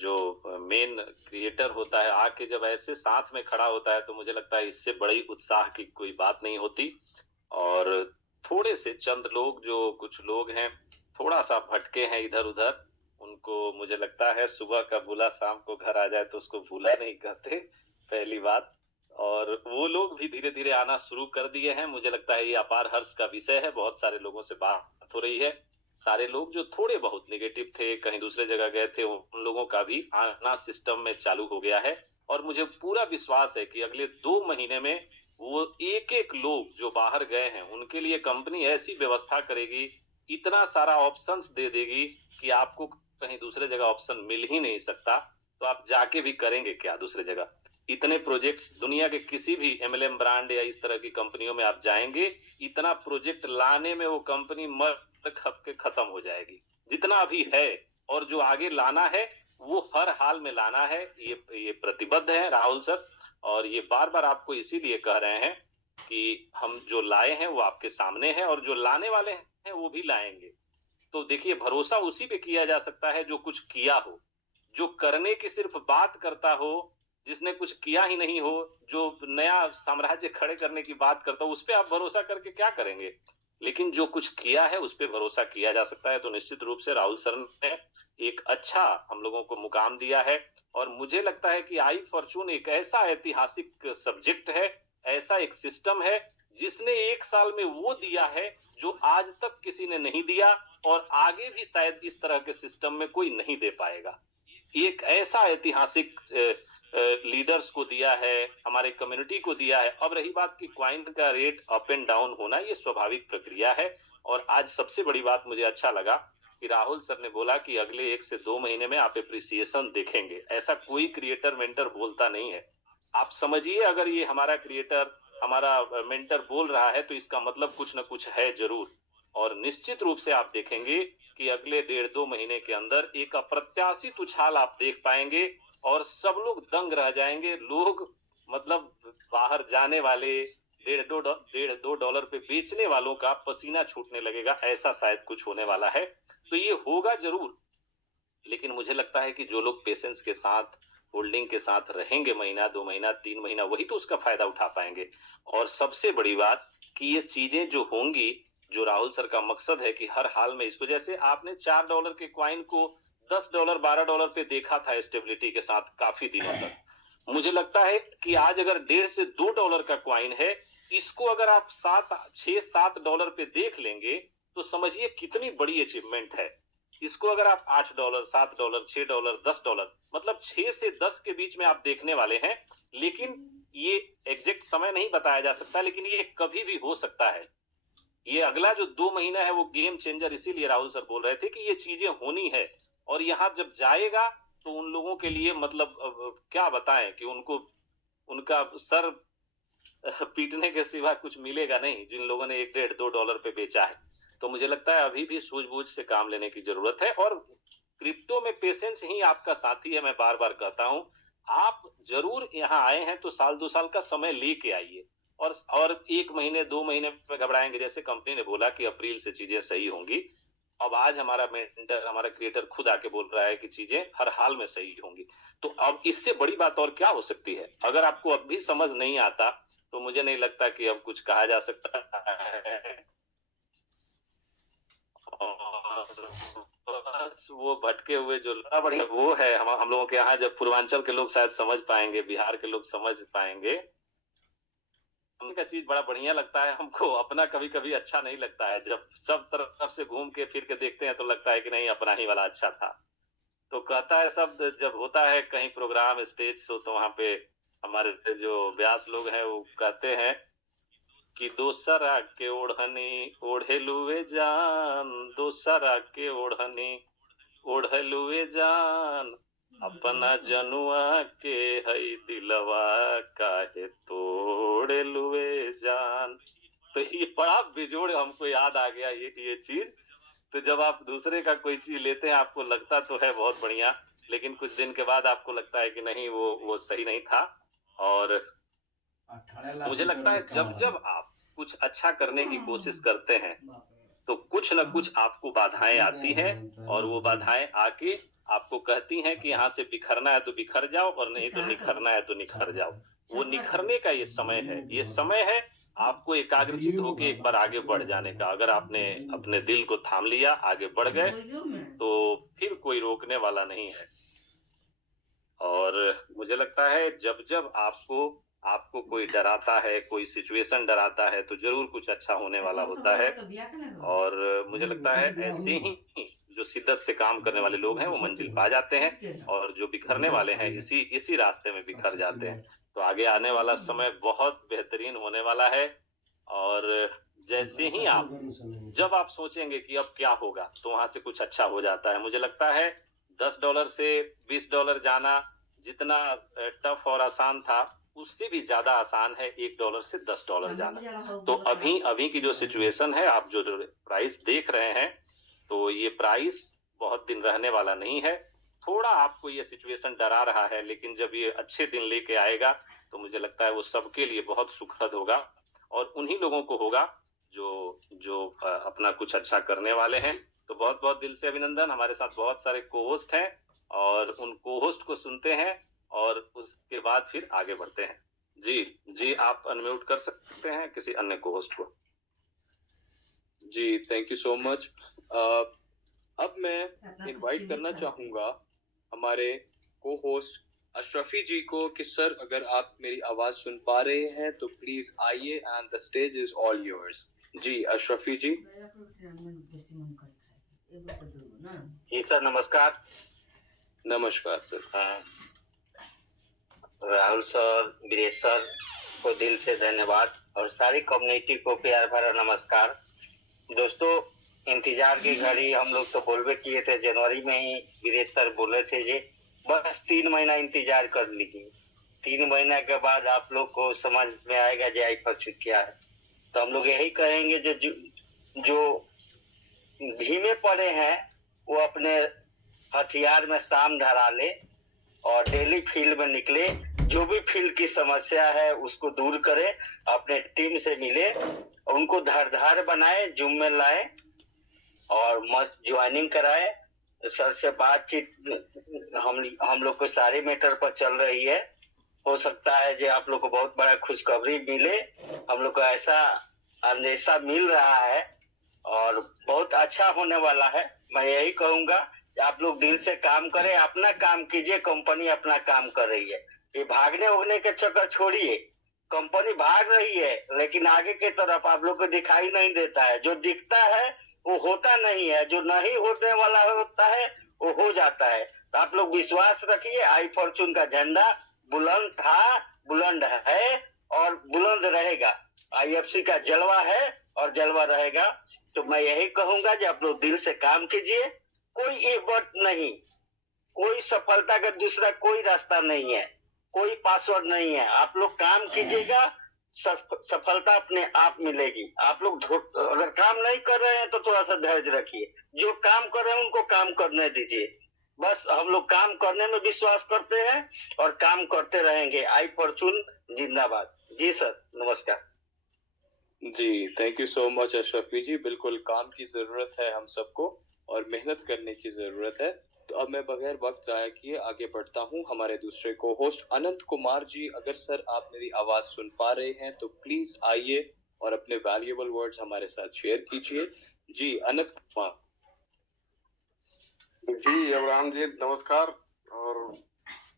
जो मेन क्रिएटर होता है, आके जब ऐसे साथ में खड़ा होता है, तो मुझे लगता है इससे बड़ी उत्साह की कोई बात नहीं होती। और थोड़े से चंद लोग, जो कुछ लोग हैं थोड़ा सा भटके हैं इधर उधर, उनको मुझे लगता है सुबह का बुला शाम को घर आ जाए तो उसको भूला नहीं कहते, पहली बात। और वो लोग भी धीरे धीरे आना शुरू कर दिए हैं। मुझे लगता है ये अपार हर्ष का विषय है। बहुत सारे लोगों से बात हो रही है, सारे लोग जो थोड़े बहुत नेगेटिव थे, कहीं दूसरे जगह गए थे, उन लोगों का भी आना सिस्टम में चालू हो गया है। और मुझे पूरा विश्वास है कि अगले 2 महीने में वो एक एक लोग जो बाहर गए हैं उनके लिए कंपनी ऐसी व्यवस्था करेगी, इतना सारा ऑप्शंस दे देगी कि आपको कहीं दूसरे जगह ऑप्शन मिल ही नहीं सकता। तो आप जाके भी करेंगे क्या दूसरे जगह? इतने प्रोजेक्ट्स दुनिया के किसी भी एमएलएम ब्रांड या इस तरह की कंपनियों में आप जाएंगे, इतना प्रोजेक्ट लाने में वो कंपनी मर खप के खत्म हो जाएगी जितना भी है। और जो आगे लाना है वो हर हाल में लाना है। ये प्रतिबद्ध है राहुल सर, और ये बार बार आपको इसीलिए कह रहे हैं कि हम जो लाए हैं वो आपके सामने है, और जो लाने वाले हैं वो भी लाएंगे। तो देखिए, भरोसा उसी पे किया जा सकता है जो कुछ किया हो, जो करने की सिर्फ बात करता हो, जिसने कुछ किया ही नहीं हो, जो नया साम्राज्य खड़े करने की बात करता हो, उस पे आप भरोसा करके क्या करेंगे? लेकिन जो कुछ किया है उस पे भरोसा किया जा सकता है। तो निश्चित रूप से राहुल सर ने एक अच्छा हम लोगों को मुकाम दिया है, और मुझे लगता है कि आई फॉर्चून एक ऐसा ऐतिहासिक सब्जेक्ट है, ऐसा एक सिस्टम है जिसने एक साल में वो दिया है जो आज तक किसी ने नहीं दिया, और आगे भी शायद इस तरह के सिस्टम में कोई नहीं दे पाएगा। एक ऐसा ऐतिहासिक लीडर्स को दिया है, हमारे कम्युनिटी को दिया है। अब रही बात कि क्वाइन का रेट अप एंड डाउन होना, ये स्वाभाविक प्रक्रिया है। और आज सबसे बड़ी बात मुझे अच्छा लगा कि राहुल सर ने बोला कि अगले 1 से 2 महीने में आप एप्रिसिएशन देखेंगे। ऐसा कोई क्रिएटर मेंटर बोलता नहीं है। आप समझिए, अगर ये हमारा क्रिएटर, हमारा मेंटर बोल रहा है तो इसका मतलब कुछ ना कुछ है जरूर। और निश्चित रूप से आप देखेंगे कि अगले 1.5-2 महीने के अंदर एक अप्रत्याशित उछाल आप देख पाएंगे, और सब लोग दंग रह जाएंगे। लोग मतलब बाहर जाने वाले, 1.5-2 डॉलर पे बेचने वालों का पसीना छूटने लगेगा, ऐसा शायद कुछ होने वाला है। तो ये होगा जरूर, लेकिन मुझे लगता है कि जो लोग पेशेंस के साथ, होल्डिंग के साथ रहेंगे, महीना 2 महीना 3 महीना, वही तो उसका फायदा उठा पाएंगे। और सबसे बड़ी बात कि ये चीजें जो होंगी, जो राहुल सर का मकसद है कि हर हाल में इसको, जैसे आपने $4 के क्वाइन को $10 $12 पे देखा था स्टेबिलिटी के साथ काफी दिनों तक। मुझे लगता है कि आज अगर $1.5 से $2 का क्वाइन है, इसको अगर आप $6-7 पे देख लेंगे तो समझिए कितनी बड़ी अचीवमेंट है। इसको अगर आप $8 $7 $6 $10, मतलब 6 से 10 के बीच में आप देखने वाले हैं। लेकिन ये एग्जैक्ट समय नहीं बताया जा सकता, लेकिन ये कभी भी हो सकता है। ये अगला जो 2 महीना है वो गेम चेंजर, इसीलिए राहुल सर बोल रहे थे कि ये चीजें होनी है। और यहाँ जब जाएगा तो उन लोगों के लिए मतलब क्या बताएं कि उनको उनका सर पीटने के सिवा कुछ मिलेगा नहीं, जिन लोगों ने $1-1.5-2 पे बेचा है। तो मुझे लगता है अभी भी सूझबूझ से काम लेने की जरूरत है, और क्रिप्टो में पेशेंस ही आपका साथी है। मैं बार बार कहता हूं, आप जरूर यहाँ आए हैं तो 1-2 साल का समय लेके आइए, और 1 महीने 2 महीने में घबराएंगे, जैसे कंपनी ने बोला कि अप्रैल से चीजें सही होंगी। अब आज हमारा मेंटर, हमारा क्रिएटर खुद आके बोल रहा है कि चीजें हर हाल में सही होंगी। तो अब इससे बड़ी बात और क्या हो सकती है? अगर आपको अब भी समझ नहीं आता तो मुझे नहीं लगता कि अब कुछ कहा जा सकता है। बस वो भटके हुए जो बढ़िया वो है, हम लोगों के यहाँ, जब पूर्वांचल के लोग शायद समझ पाएंगे, बिहार के लोग समझ पाएंगे। उनका चीज बड़ा बढ़िया लगता है हमको, अपना कभी कभी अच्छा नहीं लगता है। जब सब तरफ से घूम के फिर के देखते हैं तो लगता है कि नहीं, अपना ही वाला अच्छा था। तो कहता है सब, जब होता है कहीं प्रोग्राम, स्टेज शो, तो वहां पे हमारे जो व्यास लोग हैं वो कहते हैं कि दोसरा के ओढ़नी ओढ़ेलुए जान, दोसरा के ओढ़नी ओढ़ेलुए जान, अपना जनुआ के हई दिलवा काहे तोड़ेलुए जान। तो ये बड़ा बेजोड़ हमको याद आ गया ये चीज। तो जब आप दूसरे का कोई चीज लेते हैं, आपको लगता तो है बहुत बढ़िया, लेकिन कुछ दिन के बाद आपको लगता है कि नहीं, वो सही नहीं था। और मुझे लगता है जब जब आप कुछ अच्छा करने की कोशिश करते हैं तो कुछ न कुछ आपको बाधाएं आती हैं, और वो बाधाएं आके आपको कहती हैं कि यहाँ से बिखरना है तो बिखर जाओ, और नहीं तो निखरना है तो निखर जाओ। वो निखरने का ये समय है, ये समय है आपको एकाग्रचित होके एक बार आगे बढ़ जाने का। अगर आपने अपने दिल को थाम लिया, आगे बढ़ गए, तो फिर कोई रोकने वाला नहीं है। और मुझे लगता है जब जब आपको कोई डराता है, कोई सिचुएशन डराता है, तो जरूर कुछ अच्छा होने वाला होता है। और मुझे लगता है ऐसे ही जो शिद्दत से काम करने वाले लोग हैं वो मंजिल पा जाते हैं, और जो बिखरने वाले हैं इसी रास्ते में बिखर जाते हैं। तो आगे आने वाला समय बहुत बेहतरीन होने वाला है। और जैसे ही जब आप सोचेंगे कि अब क्या होगा, तो वहां से कुछ अच्छा हो जाता है। मुझे लगता है $10 से $20 जाना जितना टफ और आसान था, उससे भी ज्यादा आसान है $1 से $10 जाना। तो अभी की जो सिचुएशन है, आप जो प्राइस देख रहे हैं, तो ये प्राइस बहुत दिन रहने वाला नहीं है। थोड़ा आपको ये सिचुएशन डरा रहा है, लेकिन जब ये अच्छे दिन लेके आएगा तो मुझे लगता है वो सबके लिए बहुत सुखद होगा, और उन्हीं लोगों को होगा जो जो अपना कुछ अच्छा करने वाले हैं। तो बहुत बहुत दिल से अभिनंदन। हमारे साथ बहुत सारे को होस्ट हैं, और उन को होस्ट को सुनते हैं और उसके बाद फिर आगे बढ़ते हैं। जी जी, आप अनम्यूट कर सकते हैं किसी अन्य को होस्ट को। जी, थैंक यू सो मच। अब मैं इनवाइट करना चाहूंगा हमारे को होस्ट अशरफी जी को कि सर अगर आप मेरी आवाज सुन पा रहे हैं तो प्लीज आइए, and the stage is all yours. जी अशरफी जी। जी सर, नमस्कार। नमस्कार sir. Rahul sir, Viresh sir को दिल से धन्यवाद, और सारी कम्युनिटी को प्यार भरा नमस्कार। दोस्तों, इंतजार की घड़ी हम लोग तो बोलबे किए थे, जनवरी में ही वीरेश सर बोले थे जी बस 3 महीना इंतजार कर लीजिए, 3 महीना के बाद आप लोग को समझ में आएगा जे iFortune क्या है। तो हम लोग यही कहेंगे जो धीमे पड़े हैं वो अपने हथियार में साम धरा ले और डेली फील्ड में निकले, जो भी फील्ड की समस्या है उसको दूर करे, अपने टीम से मिले, उनको धार बनाए, जूम में लाए और मस्त ज्वाइनिंग कराए। सर से बातचीत हम लोग को सारे मैटर पर चल रही है। हो सकता है जो आप लोग को बहुत बड़ा खुशखबरी मिले, हम लोग को ऐसा अंदेशा मिल रहा है और बहुत अच्छा होने वाला है। मैं यही कहूंगा कि आप लोग दिल से काम करें, अपना काम कीजिए, कंपनी अपना काम कर रही है। ये भागने उगने के चक्कर छोड़िए, कंपनी भाग रही है लेकिन आगे की तरफ आप लोग को दिखाई नहीं देता है। जो दिखता है वो होता नहीं है, जो नहीं होने वाला होता है वो हो जाता है। तो आप लोग विश्वास रखिए, iFortune का झंडा बुलंद था, बुलंद है और बुलंद रहेगा। IFC का जलवा है और जलवा रहेगा। तो मैं यही कहूंगा कि आप लोग दिल से काम कीजिए, कोई एबट नहीं, कोई सफलता का दूसरा कोई रास्ता नहीं है, कोई पासवर्ड नहीं है। आप लोग काम कीजिएगा, सफलता अपने आप मिलेगी। आप लोग अगर काम नहीं कर रहे हैं तो थोड़ा सा धैर्य रखिए, जो काम कर रहे हैं उनको काम करने दीजिए। बस हम लोग काम करने में विश्वास करते हैं और काम करते रहेंगे। iFortune जिंदाबाद। जी सर, नमस्कार। जी thank you so much Ashrafi ji. बिल्कुल काम की जरूरत है हम सबको और मेहनत करने की जरूरत है। तो अब मैं बगैर वक्त जाया किए आगे बढ़ता हूँ हमारे दूसरे को होस्ट अनंत कुमार जी। अगर सर आप मेरी आवाज सुन पा रहे हैं तो प्लीज आइए और अपने वैल्यूएबल वर्ड्स हमारे साथ शेयर कीजिए। जी अनंत कुमार। जी अब्राहम जी नमस्कार, और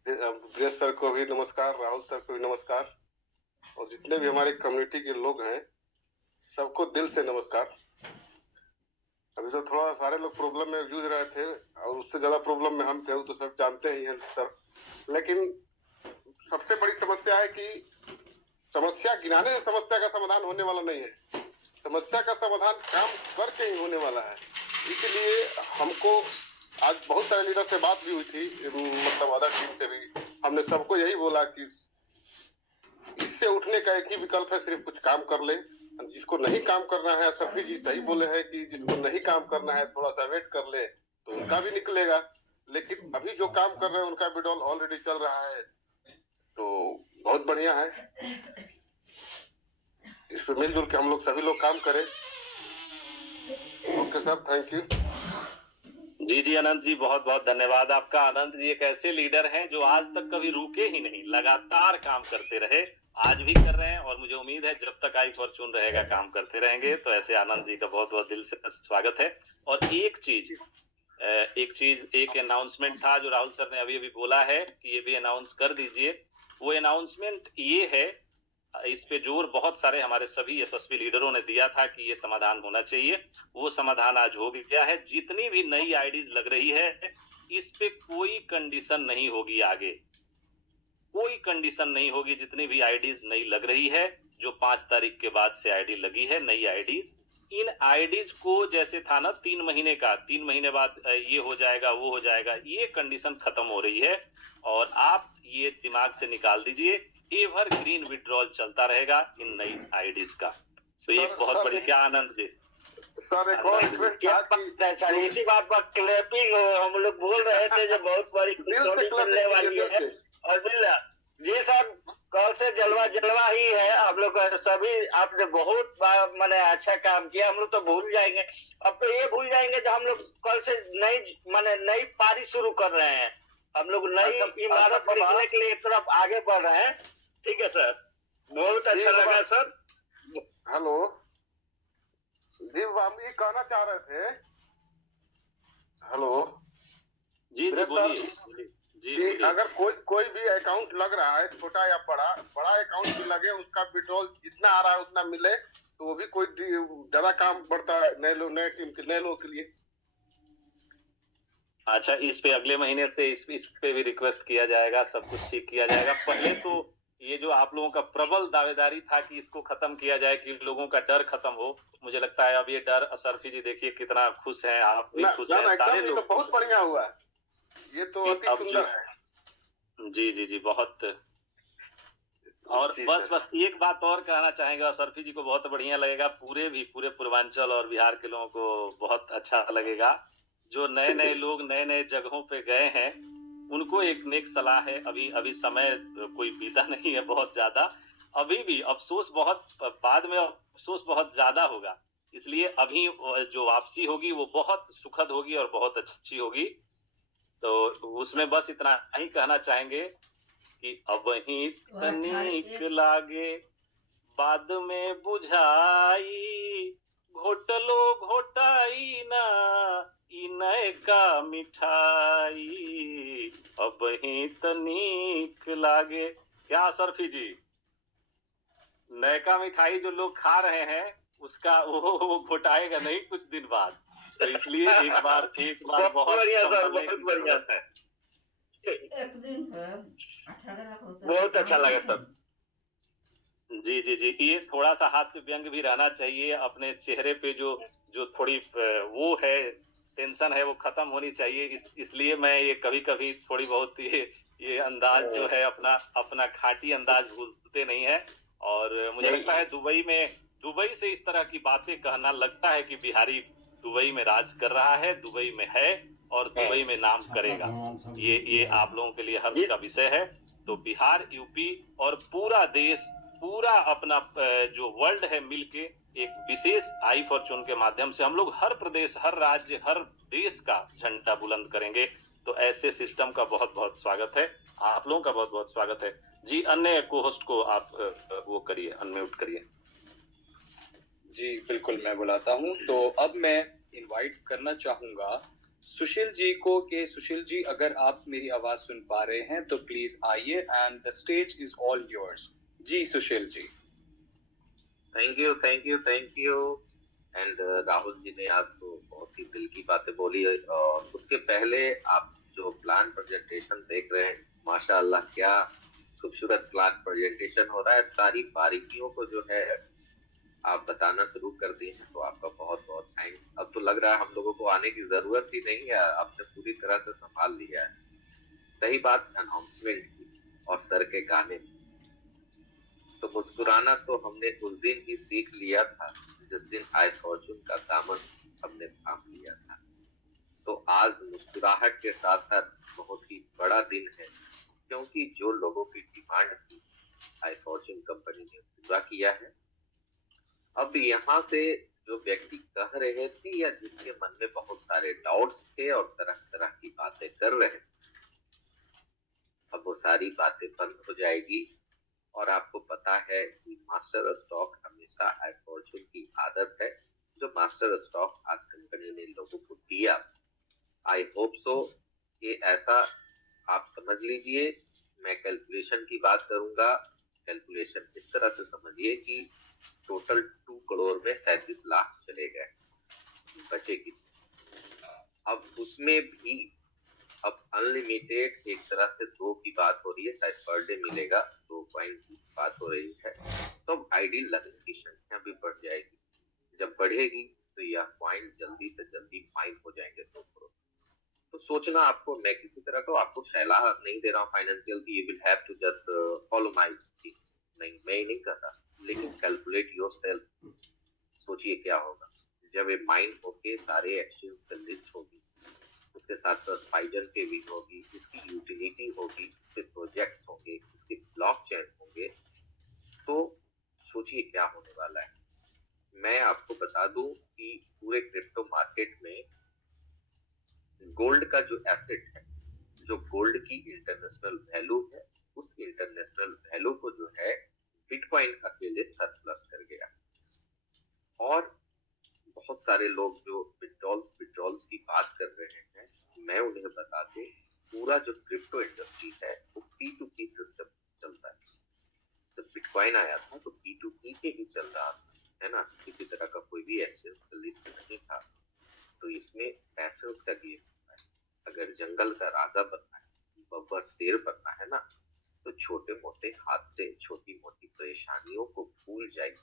वीरेश सर को भी नमस्कार, राहुल सर को भी नमस्कार, और जितने भी हमारे कम्युनिटी के लोग हैं सबको दिल से नमस्कार। अभी तो थोड़ा सारे लोग प्रॉब्लम में जूझ रहे थे और उससे ज्यादा प्रॉब्लम में हम थे, वो तो सब जानते ही हैं सर। लेकिन सबसे बड़ी समस्या है कि समस्या गिनाने से समस्या का समाधान होने वाला नहीं है, समस्या का समाधान काम करके ही होने वाला है। इसलिए हमको आज बहुत सारे लीडर से बात भी हुई थी, मतलब अदर टीम से भी। हमने सबको यही बोला कि इससे उठने का एक ही विकल्प है, सिर्फ कुछ काम कर ले। जिसको नहीं काम करना है, सभी जी सही बोले हैं कि जिसको नहीं काम करना है थोड़ा सा वेट कर ले तो उनका भी निकलेगा। लेकिन अभी जो काम कर रहे हैं उनका विड्रॉल ऑलरेडी चल रहा है, तो बहुत बढ़िया है। इस पर मिलजुल के हम लोग सभी लोग काम करें। Okay sir, thank you. जी अनंत जी, बहुत बहुत धन्यवाद आपका। अनंत जी एक ऐसे लीडर हैं जो आज तक कभी रुके ही नहीं, लगातार काम करते रहे, आज भी कर रहे हैं, और मुझे उम्मीद है जब तक iFortune रहेगा काम करते रहेंगे। तो ऐसे आनंद जी का बहुत बहुत दिल से स्वागत है। और एक अनाउंसमेंट था जो राहुल सर ने अभी अभी बोला है कि ये भी अनाउंस कर दीजिए। वो अनाउंसमेंट ये है, इस पे जोर बहुत सारे हमारे सभी यशस्वी लीडरों ने दिया था कि ये समाधान होना चाहिए। वो समाधान आज हो गया है। जितनी भी नई आईडीज लग रही है इस पे कोई कंडीशन नहीं होगी, आगे कोई कंडीशन नहीं होगी। जितनी भी आईडीज नई लग रही है, जो 5 तारीख के बाद से आईडी लगी है नई आईडीज, इन आईडीज को जैसे था ना 3 महीने का, 3 महीने बाद ये हो जाएगा वो हो जाएगा, ये कंडीशन खत्म हो रही है। और आप ये दिमाग से निकाल दीजिए, एवर ग्रीन विड्रॉल चलता रहेगा इन नई आईडीज का। तो ये बहुत बड़ी क्या आनंद जी। सर एक और रिक्वेस्ट क्या था कि बात है सर, इसी बात पर क्लैपिंग हो, हम लोग बोल रहे थे जो बहुत बड़ी दिल से खुशखबरी क्लब मिलने वाली दिल है। से। और जी सर, कल से जलवा जलवा ही है। आप लोग सभी, आपने बहुत मैंने अच्छा काम किया। हम लोग तो भूल जाएंगे, अब तो ये भूल जाएंगे जो हम लोग कल से नई पारी शुरू कर रहे हैं। हम लोग नई इमारत बाबा। लिखने के लिए एक तरफ आगे बढ़ रहे हैं। ठीक है सर, बहुत अच्छा लगा सर। हेलो जी, हम ये कहना चाह रहे थे। हेलो जी सर, बोलिए। कि बोलिए। अगर कोई भी अकाउंट लग रहा है, छोटा या बड़ा अकाउंट भी लगे, उसका विड्रॉल जितना आ रहा है उतना मिले, तो वो भी कोई ज्यादा काम बढ़ता है नए लोगों के लिए। अच्छा, इस पे अगले महीने से इस पे भी रिक्वेस्ट किया जाएगा, सब कुछ ठीक किया जाएगा। पहले तो ये जो आप लोगों का प्रबल दावेदारी था कि इसको खत्म किया जाए, कि लोगों का डर खत्म हो, मुझे लगता है अब ये डर, सरफी जी देखिए कितना खुश हैं, आप भी खुश हैं, सारे ये लोग तो बहुत बढ़िया हुआ, ये तो अति सुंदर है। जी बहुत। और बस एक बात और कहना चाहेंगे, और सरफी जी को बहुत बढ़िया लगेगा, पूरे पूर्वांचल और बिहार के लोगों को बहुत अच्छा लगेगा। जो नए लोग नए जगहों पे गए हैं, उनको एक नेक सलाह है। अभी समय कोई बीता नहीं है बहुत ज्यादा, अभी भी अफसोस बहुत, बाद में अफसोस बहुत ज्यादा होगा। इसलिए अभी जो वापसी होगी वो बहुत सुखद होगी और बहुत अच्छी होगी। तो उसमें बस इतना ही कहना चाहेंगे कि अब ही तनिक लागे बाद में बुझाई, घोटलो घोटाई ना ई नयका मिठाई, अब ही तनिक लागे। क्या सरफी जी, नयका मिठाई जो लोग खा रहे हैं उसका वो घोटाएगा नहीं कुछ दिन बाद। तो इसलिए एक बार बहुत बढ़िया सर, संभलने बहुत की बढ़िया जरूरत है। एक दिन है 18 लाख होता है। बहुत अच्छा लगा सर। जी ये थोड़ा सा हास्य व्यंग भी रहना चाहिए अपने चेहरे पे, जो थोड़ी वो है, टेंशन है, वो खत्म होनी चाहिए। इसलिए मैं ये कभी थोड़ी बहुत ये अंदाज जो है, अपना खाटी अंदाज भूलते नहीं है। और मुझे लगता है दुबई से इस तरह की बातें कहना, लगता है कि बिहारी दुबई में राज कर रहा है, दुबई में है और दुबई में नाम करेगा। ये आप लोगों के लिए हर्ष का विषय है। तो बिहार, यूपी और पूरा देश, पूरा अपना जो वर्ल्ड है मिलके एक विशेष आई फॉर्चून के माध्यम से हम लोग हर प्रदेश, हर राज्य, हर देश का झंडा बुलंद करेंगे। तो ऐसे सिस्टम का बहुत बहुत स्वागत है, आप लोगों का बहुत बहुत स्वागत है। जी, अन्य को होस्ट को आप वो करिए, अनम्यूट करिए। जी बिल्कुल, मैं बुलाता हूँ। तो अब मैं इनवाइट करना चाहूंगा सुशील जी को, कि सुशील जी अगर आप मेरी आवाज सुन पा रहे हैं तो प्लीज आइए, and the stage is all yours. जी Sushil ji. Thank you. And Rahul ji ने आज तो बहुत ही दिल की बातें बोली, और उसके पहले आप जो प्लान प्रेजेंटेशन देख रहे हैं, माशाअल्लाह क्या खूबसूरत प्लान प्रेजेंटेशन हो रहा है। सारी बारीकियों को जो है आप बताना शुरू कर दिए हैं, तो आपका बहुत बहुत थैंक्स। अब तो लग रहा है हम लोगों को आने की जरूरत ही नहीं है, आपने पूरी तरह से संभाल लिया है। रही बात अनाउंसमेंट की और सर के गाने, तो मुस्कुराना तो हमने उस दिन ही सीख लिया था जिस दिन आई फॉर्चून का दामन हमने थाम लिया था। तो आज मुस्कुराहट के साथ साथ बहुत ही बड़ा दिन है, क्योंकि जो लोगों की डिमांड थी आई फॉर्चून कंपनी ने पूरा किया है। अब यहाँ से जो व्यक्ति कह रहे थे या जिनके मन में बहुत सारे डाउट्स थे और तरह तरह की बातें कर रहे थे, अब वो सारी बातें बंद हो जाएगी। और आपको पता है कि मास्टर स्टॉक हमेशा आई फॉर्चून की आदत है, जो मास्टर स्टॉक आज कंपनी ने लोगों को दिया, आई होप सो ये ऐसा आप समझ लीजिए। मैं कैलकुलेशन की बात करूंगा, कैलकुलेशन इस तरह से समझिए कि टोटल 2 करोड़ में 37 लाख चले गए, बचेगी। अब उसमें भी अब अनलिमिटेड एक तरह से 2 की बात हो रही है, शायद पर डे मिलेगा 2 पॉइंट की बात हो रही है। तो आइडियल लगन की संख्या भी बढ़ जाएगी, जब बढ़ेगी तो यह पॉइंट जल्दी से जल्दी माइन हो जाएंगे 2 करोड़। तो सोचना आपको, मैं किसी तरह का आपको सलाह नहीं दे रहा हूँ फाइनेंशियल की you will have to just follow my things, नहीं मैं ही नहीं कर रहा, लेकिन कैलकुलेट योरसेल्फ, सोचिए क्या होगा जब ये माइन होके सारे एक्सचेंज पे लिस्ट होगी, उसके साथ साथ फाइबर के भी होगी, इसकी यूटिलिटी होगी, इसके प्रोजेक्ट्स होंगे, इसके ब्लॉकचेन होंगे, तो सोचिए क्या होने वाला है। मैं आपको बता दूं कि पूरे क्रिप्टो मार्केट में गोल्ड का जो एसेट है, जो गोल्ड की इंटरनेशनल वैल्यू है, उस इंटरनेशनल वैल्यू को जो है बिटकॉइन अकेले सरप्लस कर गया। और बहुत सारे लोग जो विड्रॉल्स की बात कर रहे हैं, मैं उन्हें बता दूं, पूरा जो क्रिप्टो इंडस्ट्री है वो P2P सिस्टम चलता है। जब बिटकॉइन आया था तो P2P के ही चल रहा था, है ना, किसी तरह का कोई भी एक्सचेंज लिस्ट नहीं था। तो इसमें पैसेंस का गेम होता है। अगर जंगल का राजा बनना है, बब्बर शेर बनना है ना, तो छोटे मोटे हादसे, छोटी मोटी परेशानियों को भूल जाइए,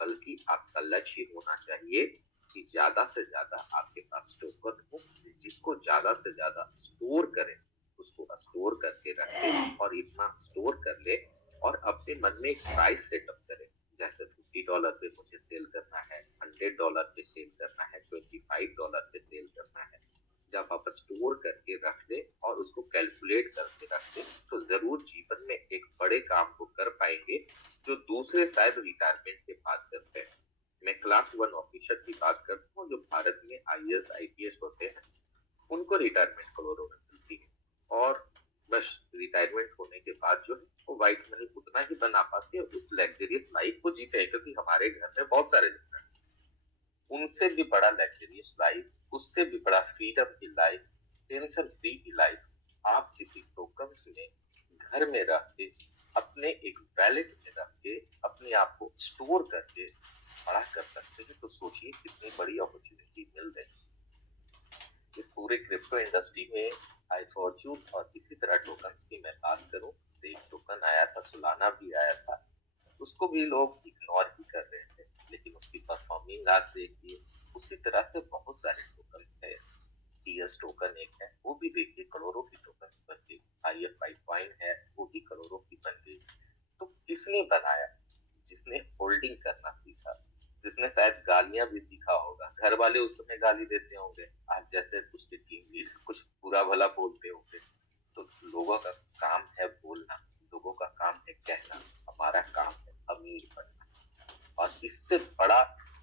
बल्कि आपका लक्ष्य होना चाहिए कि ज्यादा से ज्यादा आपके पास टोकन हो, जिसको ज्यादा से ज्यादा स्टोर करें, उसको स्टोर करके रखें और इतना स्टोर कर ले और अपने मन में एक प्राइस सेटअप करें, जैसे $50 पे मुझे सेल करना है, $100 पे सेल करना है, $25 पे सेल करना है। जब आप स्टोर करके रख ले और उसको कैलकुलेट करके रख ले, तो जरूर जीवन में एक बड़े काम को कर पाएंगे जो दूसरे शायद रिटायरमेंट के बाद करते हैं। मैं क्लास 1 ऑफिसर की बात करता हूँ जो भारत में IAS IPS होते हैं, उनको रिटायरमेंट करोड़ों में मिलती है और बस रिटायरमेंट होने के बाद जो है वो व्हाइट मनी उतना ही बना पाते हैं, उस लग्जरियस लाइफ को जीते हैं। क्योंकि हमारे घर में बहुत सारे लोग हैं, उनसे भी बड़ा लग्जरियस लाइफ, उससे भी बड़ा फ्रीडम की लाइफ, टेंशन फ्री की लाइफ आप किसी टोकन्स में घर में रख के, अपने एक वैलेट में रख के, अपने आप को स्टोर करके बड़ा कर सकते हैं। तो सोचिए कितनी बड़ी अपॉर्चुनिटी मिल रही। इस पूरे क्रिप्टो इंडस्ट्री में आई फॉर्च्यून और इसी तरह टोकन्स की मैं बात करूं तो एक टोकन आया था, सोलाना भी आया था, उसको भी लोग इग्नोर ही कर रहे थे, लेकिन उसकी परफॉर्मिंग आज देखिए। उसी तरह से बहुत सारे टोकन्स है, TS टोकन एक है, वो भी देखिए करोड़ों की टोकन्स बन गई। IFI कॉइन है, वो भी करोड़ों की बन गई। तो किसने बनाया? जिसने होल्डिंग करना सीखा, जिसने शायद गालियां भी सीखा होगा। घर वाले उस समय गाली देते होंगे, आज जैसे उसके टीम लीडर कुछ बुरा भला बोलते होंगे। तो लोगों का काम है बोलना, लोगों का काम है कहना, हमारा काम है अमीर बनना। और इससे बड़ा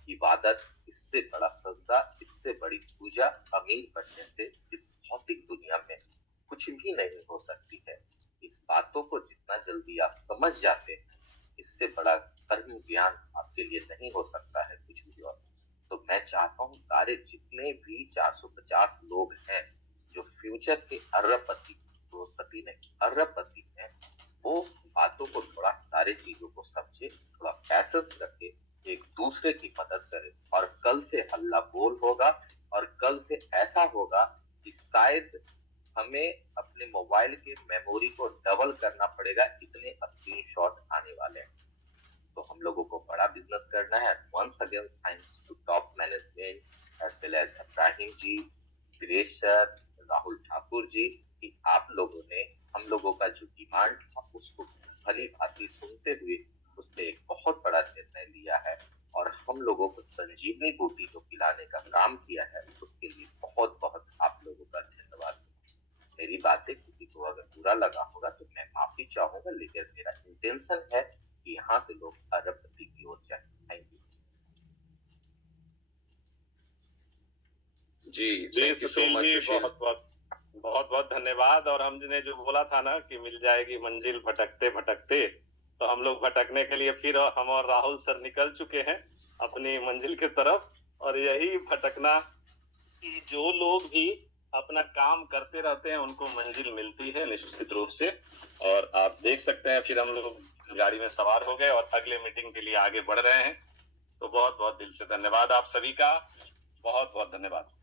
इबादत, इससे बड़ा सजदा, इससे बड़ी पूजा अमीर बनने से इस भौतिक दुनिया में कुछ भी नहीं हो सकती है। इस बातों को जितना जल्दी आप समझ जाते हैं, इससे बड़ा कर्म ज्ञान आपके लिए नहीं हो सकता है कुछ भी और। तो मैं चाहता हूँ सारे जितने भी 450 लोग हैं जो फ्यूचर के अरबपति, करोड़पति नहीं अरबपति हैं, वो बातों को थोड़ा, सारे चीजों को समझे, थोड़ा पैसेंस रखे, एक दूसरे की मदद करें। और कल से हल्ला बोल होगा और कल से ऐसा होगा कि शायद हमें अपने मोबाइल के मेमोरी को डबल करना पड़ेगा, इतने स्क्रीनशॉट आने वाले हैं। तो हम लोगों को बड़ा बिजनेस करना है। Once again thanks to top management as well as Ibrahim ji, Viresh sir, Rahul Thakur ji, कि आप लोगों ने हम लोगों का जो डिमांड था उसको भली भांति सुनते हुए उस पर एक बहुत बड़ा निर्णय लिया है और हम लोगों को संजीवनी बूटी जो पिलाने का काम किया है, उसके लिए बहुत बहुत आप लोगों का धन्यवाद। मेरी बातें किसी को अगर बुरा लगा होगा तो मैं माफी चाहूंगा, लेकिन मेरा इंटेंशन है कि यहाँ से लोग अरबपति की ओर जाए। थैंक यू जी, थैंक यू सो मच। बहुत बहुत धन्यवाद। और हमने जो बोला था ना कि मिल जाएगी मंजिल भटकते भटकते, तो हम लोग भटकने के लिए फिर हम और राहुल सर निकल चुके हैं अपनी मंजिल की तरफ। और यही भटकना कि जो लोग भी अपना काम करते रहते हैं उनको मंजिल मिलती है निश्चित रूप से। और आप देख सकते हैं फिर हम लोग गाड़ी में सवार हो गए और अगले मीटिंग के लिए आगे बढ़ रहे हैं। तो बहुत बहुत दिल से धन्यवाद आप सभी का, बहुत बहुत धन्यवाद।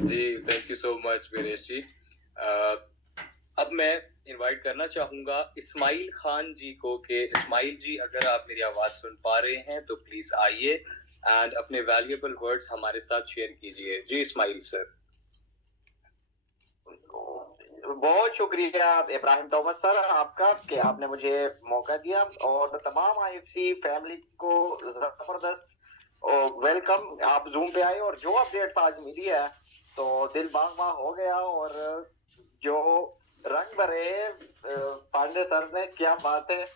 जी, thank you so much Viresh ji. अब मैं इनवाइट करना चाहूंगा इस्माइल खान जी को कि इस्माइल जी अगर आप मेरी आवाज सुन पा रहे हैं तो प्लीज आइए एंड अपने वैल्यूएबल वर्ड्स हमारे साथ शेयर कीजिए। जी इस्माइल सर। बहुत शुक्रिया इब्राहिम तोमस सर आपका कि आपने मुझे मौका दिया, और तमाम आईएफसी फैमिली को जबरदस्त वेलकम। आप जूम पे आए और जो अपडेट्स आज मिली है तो दिल बाग बाग हो गया। और जो रंग भरे पांडे सर ने, क्या बात है,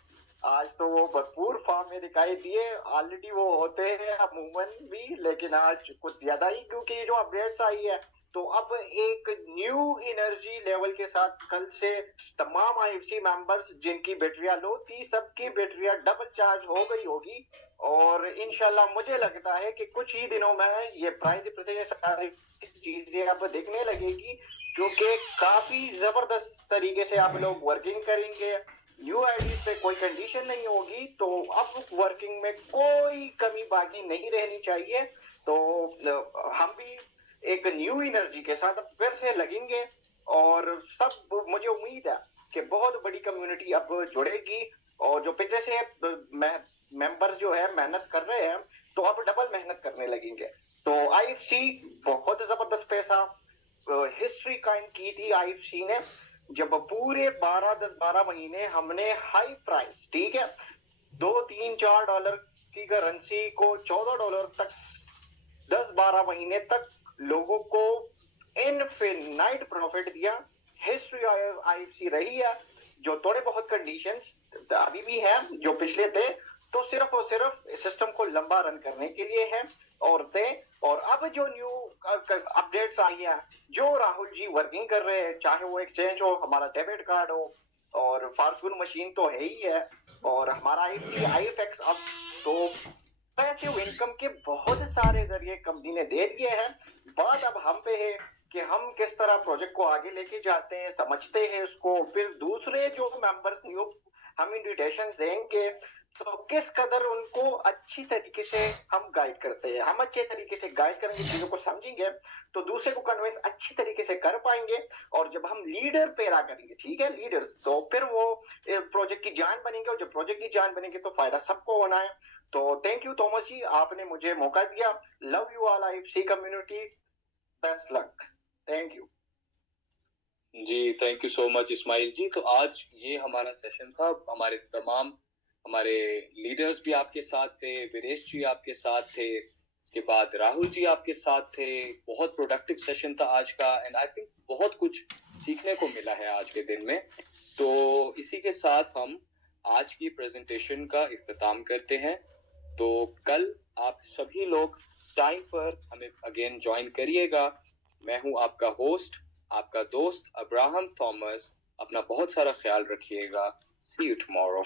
आज तो वो भरपूर फॉर्म में दिखाई दिए। ऑलरेडी वो होते हैं अमूमन भी, लेकिन आज कुछ ज्यादा ही, क्योंकि ये जो अपडेट्स आई है तो अब एक न्यू एनर्जी लेवल के साथ कल से तमाम आईएफसी मेंबर्स जिनकी बैटरियां लो थी, सबकी बैटरियां डबल चार्ज हो गई होगी। और इंशाल्लाह मुझे लगता है कि कुछ ही दिनों में ये प्राइस डिप्रिसिएशन सारी चीजें अब दिखने लगेगी, क्योंकि काफी जबरदस्त तरीके से आप लोग वर्किंग करेंगे। न्यू आईडी पे कोई कंडीशन नहीं होगी, तो अब वर्किंग में कोई कमी बाकी नहीं रहनी चाहिए। तो हम भी एक न्यू एनर्जी के साथ अब फिर से लगेंगे, और सब मुझे उम्मीद है कि बहुत बड़ी कम्युनिटी अब जुड़ेगी, और जो पिछले से मेंबर जो है मेहनत कर रहे हैं तो अब डबल मेहनत करने लगेंगे। तो आईएफसी बहुत जबरदस्त पैसा हिस्ट्री कायम की थी आईएफसी ने, जब पूरे 10-12 महीने हमने हाई प्राइस, ठीक है, $2-3-4 की करेंसी को $14 तक 10-12 महीने तक लोगों को इनफिनाइट प्रॉफिट दिया। हिस्ट्री आईएफसी रही है। जो थोड़े बहुत कंडीशंस अभी भी हैं जो पिछले थे, तो सिर्फ और सिर्फ सिस्टम को लंबा रन करने के लिए है और अब जो न्यू अपडेट्स आई हैं, जो राहुल जी वर्किंग कर रहे हैं, चाहे वो एक्सचेंज हो, हमारा डेबिट कार्ड हो, और फॉर्चून मशीन तो है ही है, और हमारा आईएफएक्स अब तो पैसिव इनकम के बहुत सारे जरिए कंपनी ने दे दिए हैं। बात अब हम पे है कि हम किस तरह प्रोजेक्ट को आगे लेके जाते हैं, समझते हैं उसको, फिर दूसरे जो मेंबर्स न्यू हम इनविटेशन देंगे तो किस कदर उनको अच्छी तरीके से हम गाइड करते हैं। हम अच्छे तरीके से गाइड करेंगे, चीजों को समझेंगे, तो दूसरे को कन्विंस अच्छी तरीके से कर पाएंगे। और जब हम लीडर पैदा करेंगे, ठीक है, लीडर्स, तो फिर वो प्रोजेक्ट की जान बनेंगे, और जब प्रोजेक्ट की जान बनेंगे तो फायदा सबको होना है। तो थैंक यू थॉमस जी, आपने मुझे मौका दिया। Love you all IFC community, best luck, thank you जी। Thank you so much Ismail ji. तो आज ये हमारा सेशन था, हमारे लीडर्स भी आपके साथ थे, वीरेश जी आपके साथ थे, इसके बाद राहुल जी आपके साथ थे। बहुत प्रोडक्टिव सेशन था आज का, एंड आई थिंक बहुत कुछ सीखने को मिला है आज के दिन में। तो इसी के साथ हम आज की प्रेजेंटेशन का इख्तिताम करते हैं। तो कल आप सभी लोग टाइम पर हमें अगेन ज्वाइन करिएगा। मैं हूं आपका होस्ट, आपका दोस्त अब्राहम थॉमस। अपना बहुत सारा ख्याल रखिएगा। सी यू टुमारो।